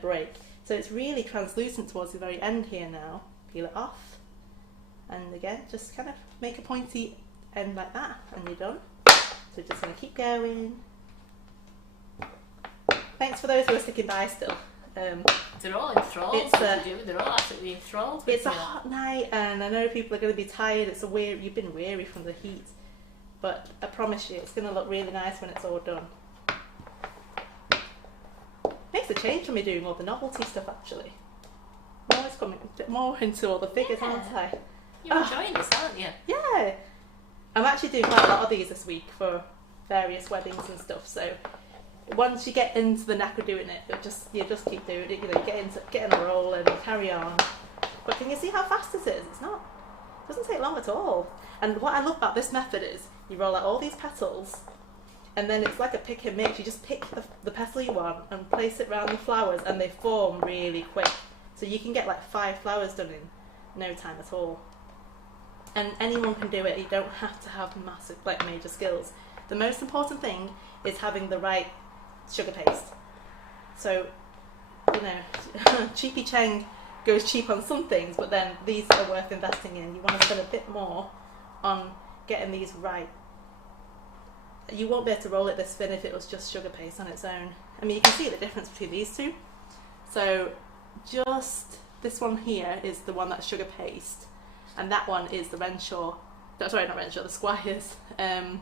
break. So it's really translucent towards the very end here now. Peel it off. And again, just kind of make a pointy end like that and you're done. So just going to keep going. Thanks for those who are sticking by still. They're all enthralled. They're all absolutely enthralled. It's a hot night and I know people are going to be tired. You've been weary from the heat. But I promise you, it's going to look really nice when it's all done. Makes a change from me doing all the novelty stuff actually. I'm always coming a bit more into all the figures, aren't I? You're enjoying this, aren't you? Yeah. I'm actually doing quite a lot of these this week for various weddings and stuff. So once you get into the knack of doing it, you just keep doing it. You know, get in a roll and carry on. But can you see how fast this is? It doesn't take long at all. And what I love about this method is you roll out all these petals, and then it's like a pick and mix. You just pick the petal you want and place it around the flowers, and they form really quick. So you can get like 5 flowers done in no time at all. And anyone can do it. You don't have to have massive, major skills. The most important thing is having the right sugar paste. So, you know, cheapy cheng goes cheap on some things, but then these are worth investing in. You want to spend a bit more on getting these right. You won't be able to roll it this thin if it was just sugar paste on its own. I mean, you can see the difference between these two. So, just this one here is the one that's sugar paste. And that one is the Renshaw, sorry, not Renshaw, the Squires, and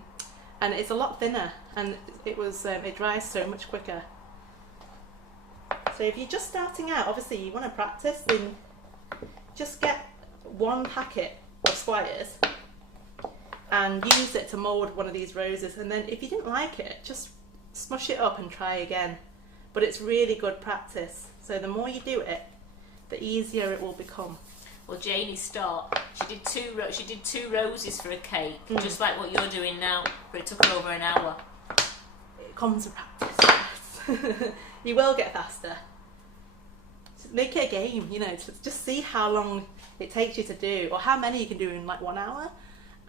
it's a lot thinner, and it dries so much quicker. So if you're just starting out, obviously you want to practice, then just get one packet of Squires and use it to mould one of these roses, and then if you didn't like it, just smush it up and try again. But it's really good practice, so the more you do it, the easier it will become. Well, Janie Stark, she did two roses for a cake, just like what you're doing now, but it took her over an hour. It comes with practice, yes. You will get faster. Just make it a game, you know, just see how long it takes you to do, or how many you can do in like 1 hour.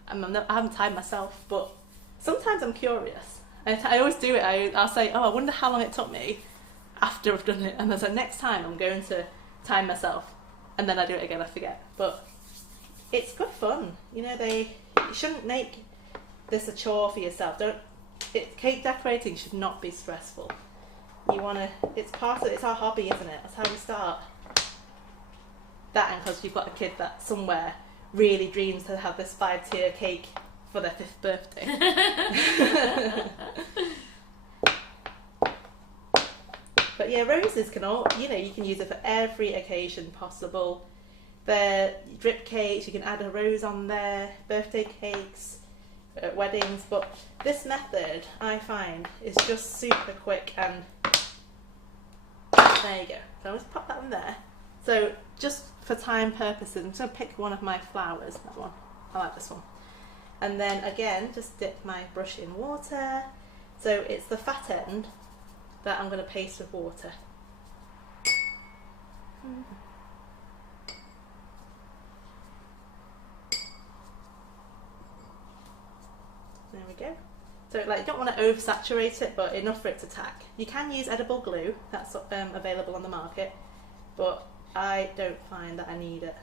I haven't timed myself, but sometimes I'm curious. I always do it. I'll say, oh, I wonder how long it took me after I've done it, and then so next time I'm going to time myself. And then I do it again, I forget. But it's good fun. You know, you shouldn't make this a chore for yourself. Cake decorating should not be stressful. It's our hobby, isn't it? That's how we start. That, and because you've got a kid that somewhere really dreams to have this 5-tier cake for their 5th birthday. But yeah, roses you can use it for every occasion possible. They're drip cakes, you can add a rose on there, birthday cakes, weddings, but this method, I find, is just super quick, and there you go. So I'll just pop that in there. So just for time purposes, I'm just going to pick one of my flowers, that one. I like this one. And then again, just dip my brush in water. So it's the fat end that I'm going to paste with water. There we go. So like, you don't want to oversaturate it, but enough for it to tack. You can use edible glue, that's available on the market, but I don't find that I need it.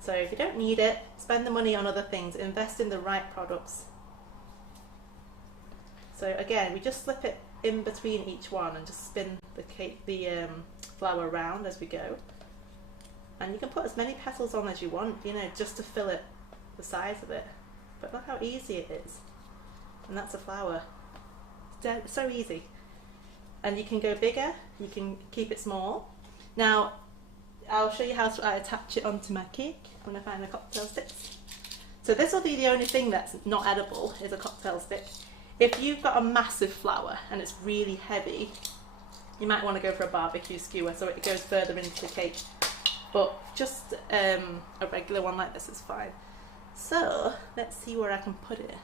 So if you don't need it, spend the money on other things, invest in the right products. So again, we just slip it in between each one and just spin the flour around as we go. And you can put as many petals on as you want, you know, just to fill it, the size of it. But look how easy it is. And that's a flower. It's so easy. And you can go bigger, you can keep it small. Now, I'll show you how to attach it onto my cake when I find the cocktail sticks. So this will be the only thing that's not edible, is a cocktail stick. If you've got a massive flower and it's really heavy, you might want to go for a barbecue skewer so it goes further into the cake. But just a regular one like this is fine. So let's see where I can put it.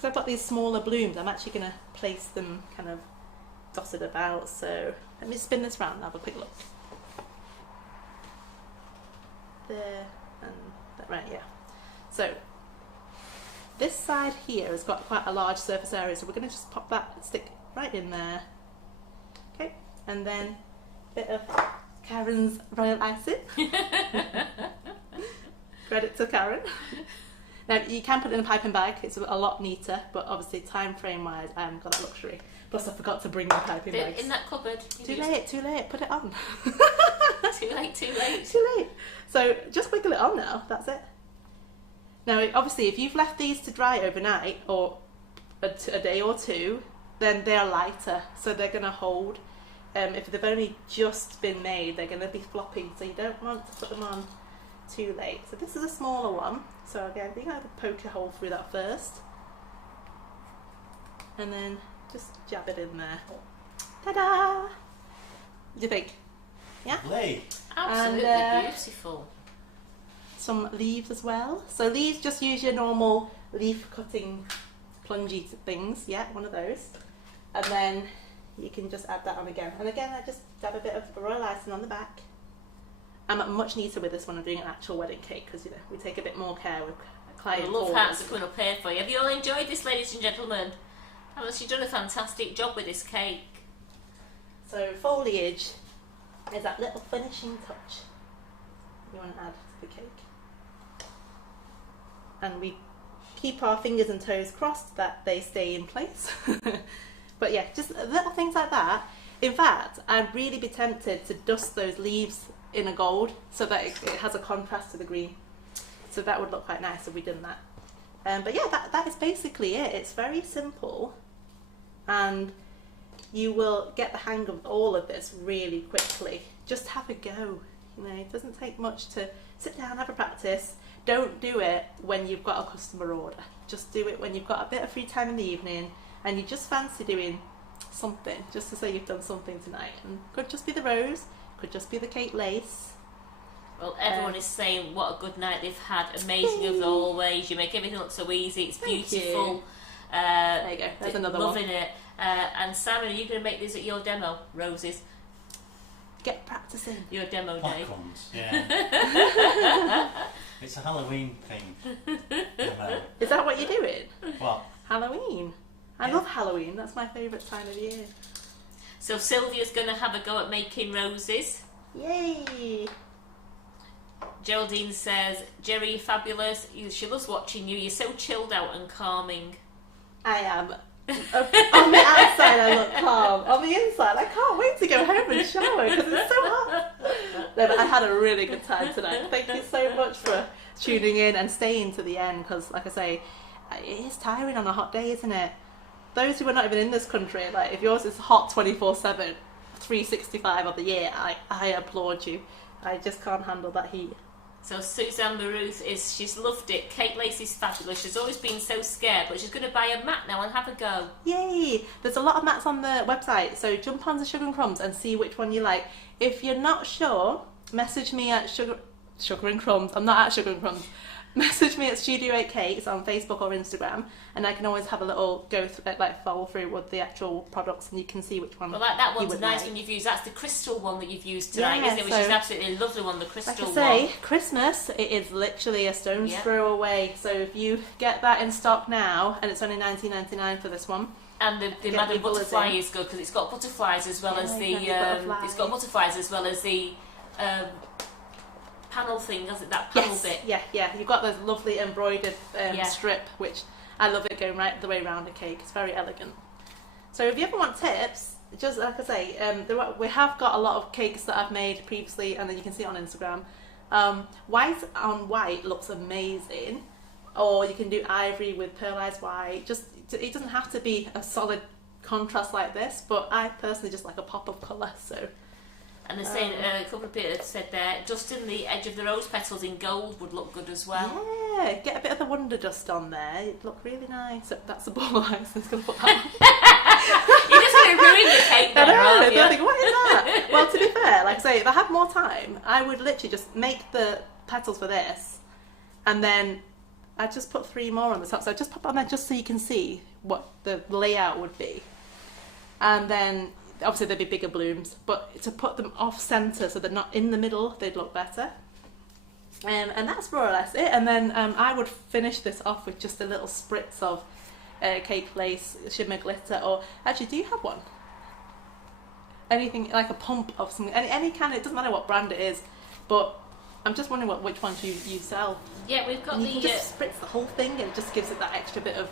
So I've got these smaller blooms, I'm actually going to place them kind of dotted about. So let me spin this round and have a quick look. There and that, right, yeah. So this side here has got quite a large surface area, so we're going to just pop that stick right in there. Okay, and then a bit of Karen's royal icing. Credit to Karen. Now you can put it in a piping bag, it's a lot neater, but obviously time frame wise I haven't got that luxury. Plus I forgot to bring the piping bags. In that cupboard. Too late, put it on. Too late. Too late. So just wiggle it on now, that's it. Now obviously if you've left these to dry overnight or a day or two, then they're lighter, so they're going to hold. If they've only just been made, they're going to be floppy, so you don't want to put them on too late. So this is a smaller one, so again I think I have to poke a hole through that first and then just jab it in there. Ta-da! What do you think? Yeah? Lovely. Absolutely And, beautiful. Some leaves as well. So leaves, just use your normal leaf cutting plungy things, yeah, one of those. And then you can just add that on again. And again I just dab a bit of royal icing on the back. I'm much neater with this when I'm doing an actual wedding cake because, you know, we take a bit more care with client. I love hats are coming up here for you. Have you all enjoyed this, ladies and gentlemen? She's done a fantastic job with this cake. So foliage is that little finishing touch you want to add to the cake. And we keep our fingers and toes crossed that they stay in place. But yeah, just little things like that. In fact, I'd really be tempted to dust those leaves in a gold so that it has a contrast to the green. So that would look quite nice if we did that. But yeah, that is basically it. It's very simple and you will get the hang of all of this really quickly. Just have a go. You know, it doesn't take much to sit down, have a practice. Don't do it when you've got a customer order. Just do it when you've got a bit of free time in the evening and you just fancy doing something, just to say you've done something tonight. And could just be the rose, could just be the cake lace. Well, everyone is saying what a good night they've had. Amazing as always. You make everything look so easy. It's beautiful. There you go. There's another one. Loving it. And Simon, are you going to make these at your demo, Roses? Get practicing. Your demo day. Popcorns, yeah. It's a Halloween thing. Is that what you're doing? What? Halloween. I love Halloween. That's my favourite time of year. So Sylvia's going to have a go at making roses. Yay! Geraldine says, Gerry, you're fabulous. She loves watching you. You're so chilled out and calming. I am. On the outside I look calm. On the inside I can't wait to go home and shower because it's so hot. No, but I had a really good time tonight. Thank you so much for tuning in and staying to the end because, like I say, it is tiring on a hot day, isn't it? Those who are not even in this country, like if yours is hot 24/7, 365 of the year, I applaud you. I just can't handle that heat. So Suzanne Maruth she's loved it. Cake lace is fabulous. She's always been so scared, but she's going to buy a mat now and have a go. Yay! There's a lot of mats on the website, so jump on the Sugar and Crumbs and see which one you like. If you're not sure, message me at Sugar and Crumbs. I'm not at Sugar and Crumbs. message me at Studio 8 Cakes on Facebook or Instagram, and I can always have a little follow through with the actual products, and you can see which one. Well, that you one's would nice like. one you've used. That's the crystal one that you've used tonight, Yeah, isn't it? Which is an absolutely lovely one, the crystal like I say, one. Christmas, it is literally a stone's Yeah. throw away. So if you get that in stock now, and it's only $19.99 for this one. And the Madame Butterfly is good because it's got butterflies as well as the it's got butterflies as well as the panel thing, does it? That panel bit. Yeah. You've got this lovely embroidered strip, which I love it going right the way around a cake. It's very elegant. So if you ever want tips, just like I say, we have got a lot of cakes that I've made previously, and then you can see it on Instagram. White on white looks amazing, or you can do ivory with pearlized white. It doesn't have to be a solid contrast like this, but I personally just like a pop of colour. So. And they're saying, a couple of people have said there, dusting the edge of the rose petals in gold would look good as well. Yeah, get a bit of the Wonder Dust on there. It'd look really nice. That's a ball license. Going to put that You're just going to ruin the cake then, aren't you? I think, what is that? Well, to be fair, like I say, if I had more time, I would literally just make the petals for this, and then I'd just put 3 more on the top. So I'd just pop on there just so you can see what the layout would be. And then obviously there'd be bigger blooms, but to put them off centre so they're not in the middle, they'd look better. And that's more or less it. And then I would finish this off with just a little spritz of cake lace, shimmer glitter, or actually, do you have one? Anything like a pump of something, any kind. It doesn't matter what brand it is, but I'm just wondering which ones you sell. Yeah, we've got and you can just spritz the whole thing, and it just gives it that extra bit of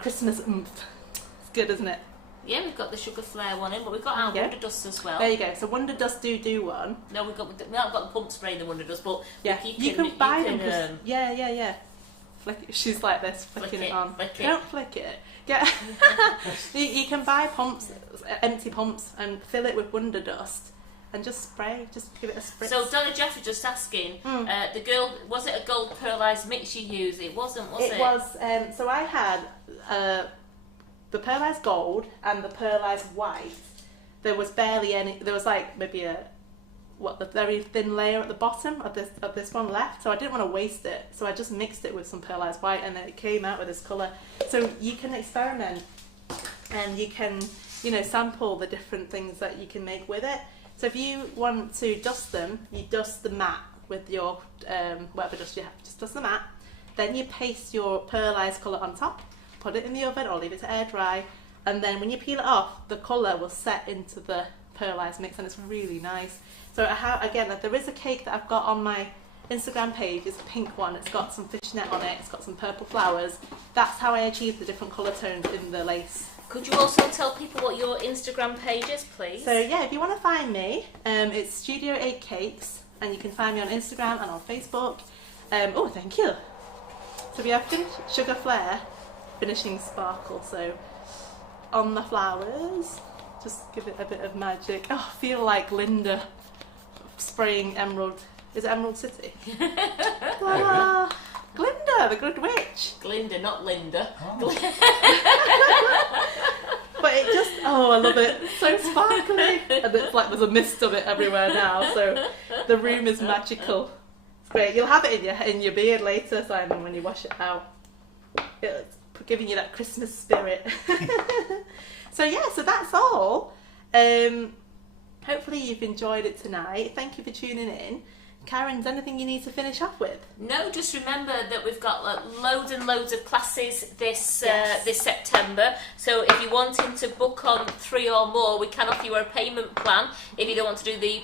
Christmas oomph. It's good, isn't it? Yeah, we've got the Sugar Flare one in, but we've got our Wonder Dust as well. There you go. So Wonder Dust do one. No, we haven't got the pump spray in the Wonder Dust, but you can buy them. Yeah. Flick it. She's like this, flicking it on. Don't flick it. You can buy pumps, empty pumps, and fill it with Wonder Dust, and just spray. Just give it a spritz. So Donna Jeffrey just asking, the girl, was it a gold pearlized mix you used? It wasn't, was it? It was. So I had the pearlized gold and the pearlized white. There was barely any. There was like maybe the very thin layer at the bottom of this one left. So I didn't want to waste it. So I just mixed it with some pearlized white, and then it came out with this colour. So you can experiment, and you can sample the different things that you can make with it. So if you want to dust them, you dust the mat with your whatever dust you have. Just dust the mat. Then you paste your pearlized colour on top. Put it in the oven or leave it to air dry, and then when you peel it off, the colour will set into the pearlized mix, and it's really nice. So there is a cake that I've got on my Instagram page. It's a pink one. It's got some fishnet on it. It's got some purple flowers. That's how I achieved the different colour tones in the lace. Could you also tell people what your Instagram page is, please? So yeah, if you want to find me, it's Studio 8 Cakes, and you can find me on Instagram and on Facebook. Oh, thank you. So we have Sugar Flare finishing sparkle, so on the flowers, just give it a bit of magic. Oh, I feel like Linda spraying Emerald. Is it Emerald City? Glinda, the Good Witch. Glinda, not Linda. Oh. But it just, I love it. It's so sparkly. And it's like there's a mist of it everywhere now, so the room is magical. It's great. You'll have it in your beard later, Simon, when you wash it out. It's giving you that Christmas spirit. So that's all. Hopefully you've enjoyed it tonight. Thank you for tuning in. Karen, is there anything you need to finish off with? No, just remember that we've got loads and loads of classes this September. So if you're wanting to book on 3 or more, we can offer you a payment plan. If you don't want to do the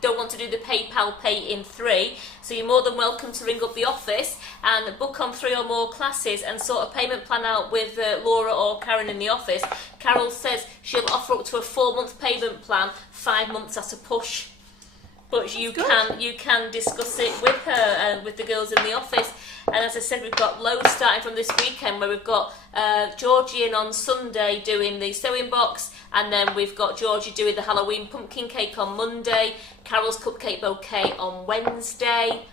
don't want to do the PayPal pay in 3, so you're more than welcome to ring up the office and book on 3 or more classes and sort a payment plan out with Laura or Karen in the office. Carol says she'll offer up to a 4-month payment plan, 5 months at a push. But you can discuss it with her and with the girls in the office. And as I said, we've got loads starting from this weekend, where we've got Georgie in on Sunday doing the sewing box, and then we've got Georgie doing the Halloween pumpkin cake on Monday, Carol's cupcake bouquet on Wednesday.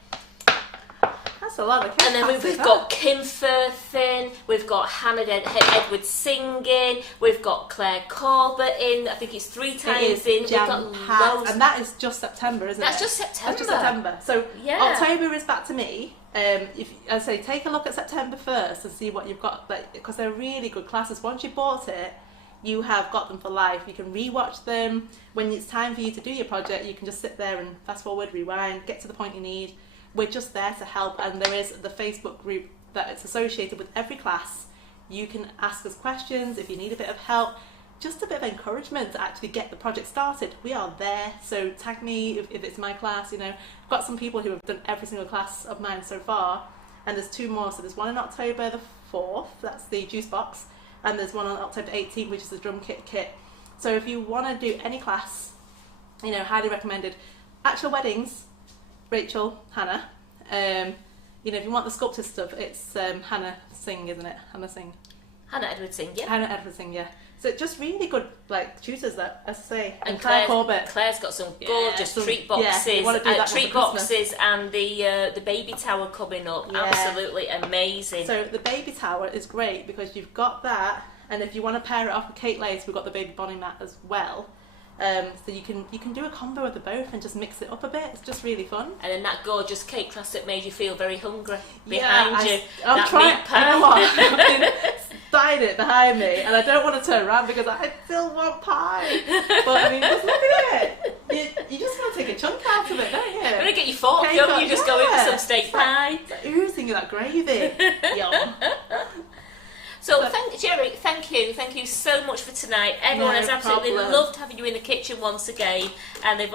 That's a lot of kids. And then we've got Kim Firthin, we've got Hannah Edwards singing, we've got Claire Corbett in, I think it's 3 times in. We've got loads. And that is just September, isn't it? That's just September. That's just September. So Yeah. October is back to me. If I say take a look at September first and see what you've got, because they're really good classes. Once you bought it, you have got them for life. You can rewatch them. When it's time for you to do your project, you can just sit there and fast forward, rewind, get to the point you need. We're just there to help, and there is the Facebook group that it's associated with every class. You can ask us questions if you need a bit of help, just a bit of encouragement to actually get the project started. We are there, so tag me if it's my class. I've got some people who have done every single class of mine so far, and there's 2 more. So there's one on October the 4th, that's the juice box, and there's one on October 18th, which is the drum kit. So if you want to do any class, highly recommended. Actual weddings, Rachel, Hannah. If you want the sculpted stuff, it's Hannah Singh, isn't it? Hannah Singh. Hannah Edwards sing, yeah. Hannah Edwards Singh, yeah. So just really good tutors, that, as I say. And Claire Corbett. Claire's got some gorgeous treat boxes, you want to do that treat for Christmas. boxes, and the baby tower coming up. Yeah. Absolutely amazing. So the baby tower is great because you've got that, and if you want to pair it off with cake lace, we've got the baby bonnie mat as well. So you can do a combo of the both and just mix it up a bit. It's just really fun. And then that gorgeous cake class that made you feel very hungry behind you. I'm that trying. meat pie. You know what? I've been dying it behind me, and I don't want to turn around because I still want pie. But I mean, just look at it. You just want to take a chunk out of it, don't you? You're going to get your fork, Cake don't up, you? Just go in for some it's steak like- pie. It's like oozing of that gravy. Yum. So, Gerry, thank you so much for tonight. Everyone No has absolutely problem. loved having you in the kitchen once again, and they've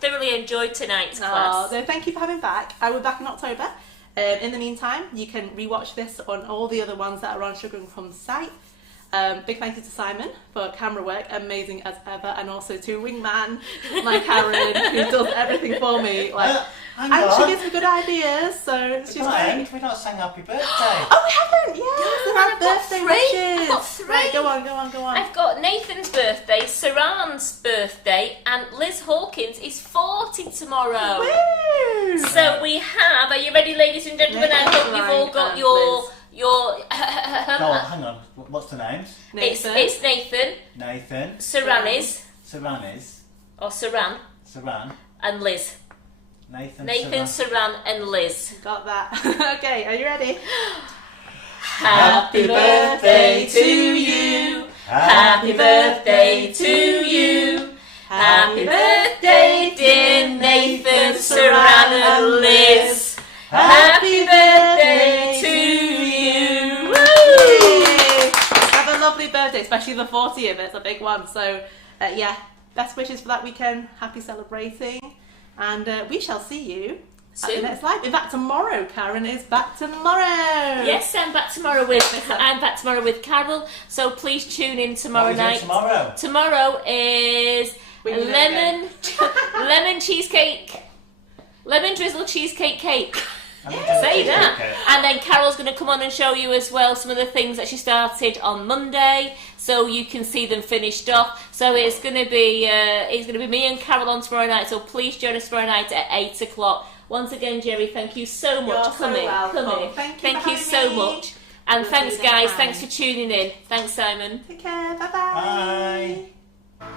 thoroughly enjoyed tonight's class. No, thank you for having me back. I will be back in October. In the meantime, you can rewatch this on all the other ones that are on Sugar and Crumbs site. Big thank you to Simon for camera work, amazing as ever, and also to Wingman, my Karen, who does everything for me. And she gives me good ideas, so she's great. We've not sang happy birthday. Oh, we haven't! Yes, No, there are I've got birthday 3. wishes. I've got 3. Right, go on. I've got Nathan's birthday, Saran's birthday, and Liz Hawkins is 40 tomorrow. Woo! So we have, are you ready, ladies and gentlemen? I hope you've all got your Go on, hang on. What's the names? Nathan. It's Nathan, Nathan. Saran, Saran. and Liz. Nathan, Saran, and Liz. Got that. Okay, are you ready? Happy birthday to you. Happy birthday to you. Happy birthday, dear Nathan, Saran, and Liz. Happy birthday to you. Woo! Have a lovely birthday, especially the 40th. It's a big one. So, best wishes for that weekend. Happy celebrating. And we shall see you at the next live. In fact, tomorrow, Karen is back tomorrow. Yes, I'm back tomorrow with Carol. So please tune in tomorrow night. Tomorrow. Tomorrow is lemon cheesecake, lemon drizzle cheesecake cake. Say that. And then Carol's going to come on and show you as well some of the things that she started on Monday, so you can see them finished off. So it's going to be me and Carol on tomorrow night. So please join us tomorrow night at 8 o'clock. Once again, Gerry, thank you so much for coming. Welcome. Thank you so much. And thanks, guys. Thanks for tuning in. Thanks, Simon. Take care. Bye-bye. Bye.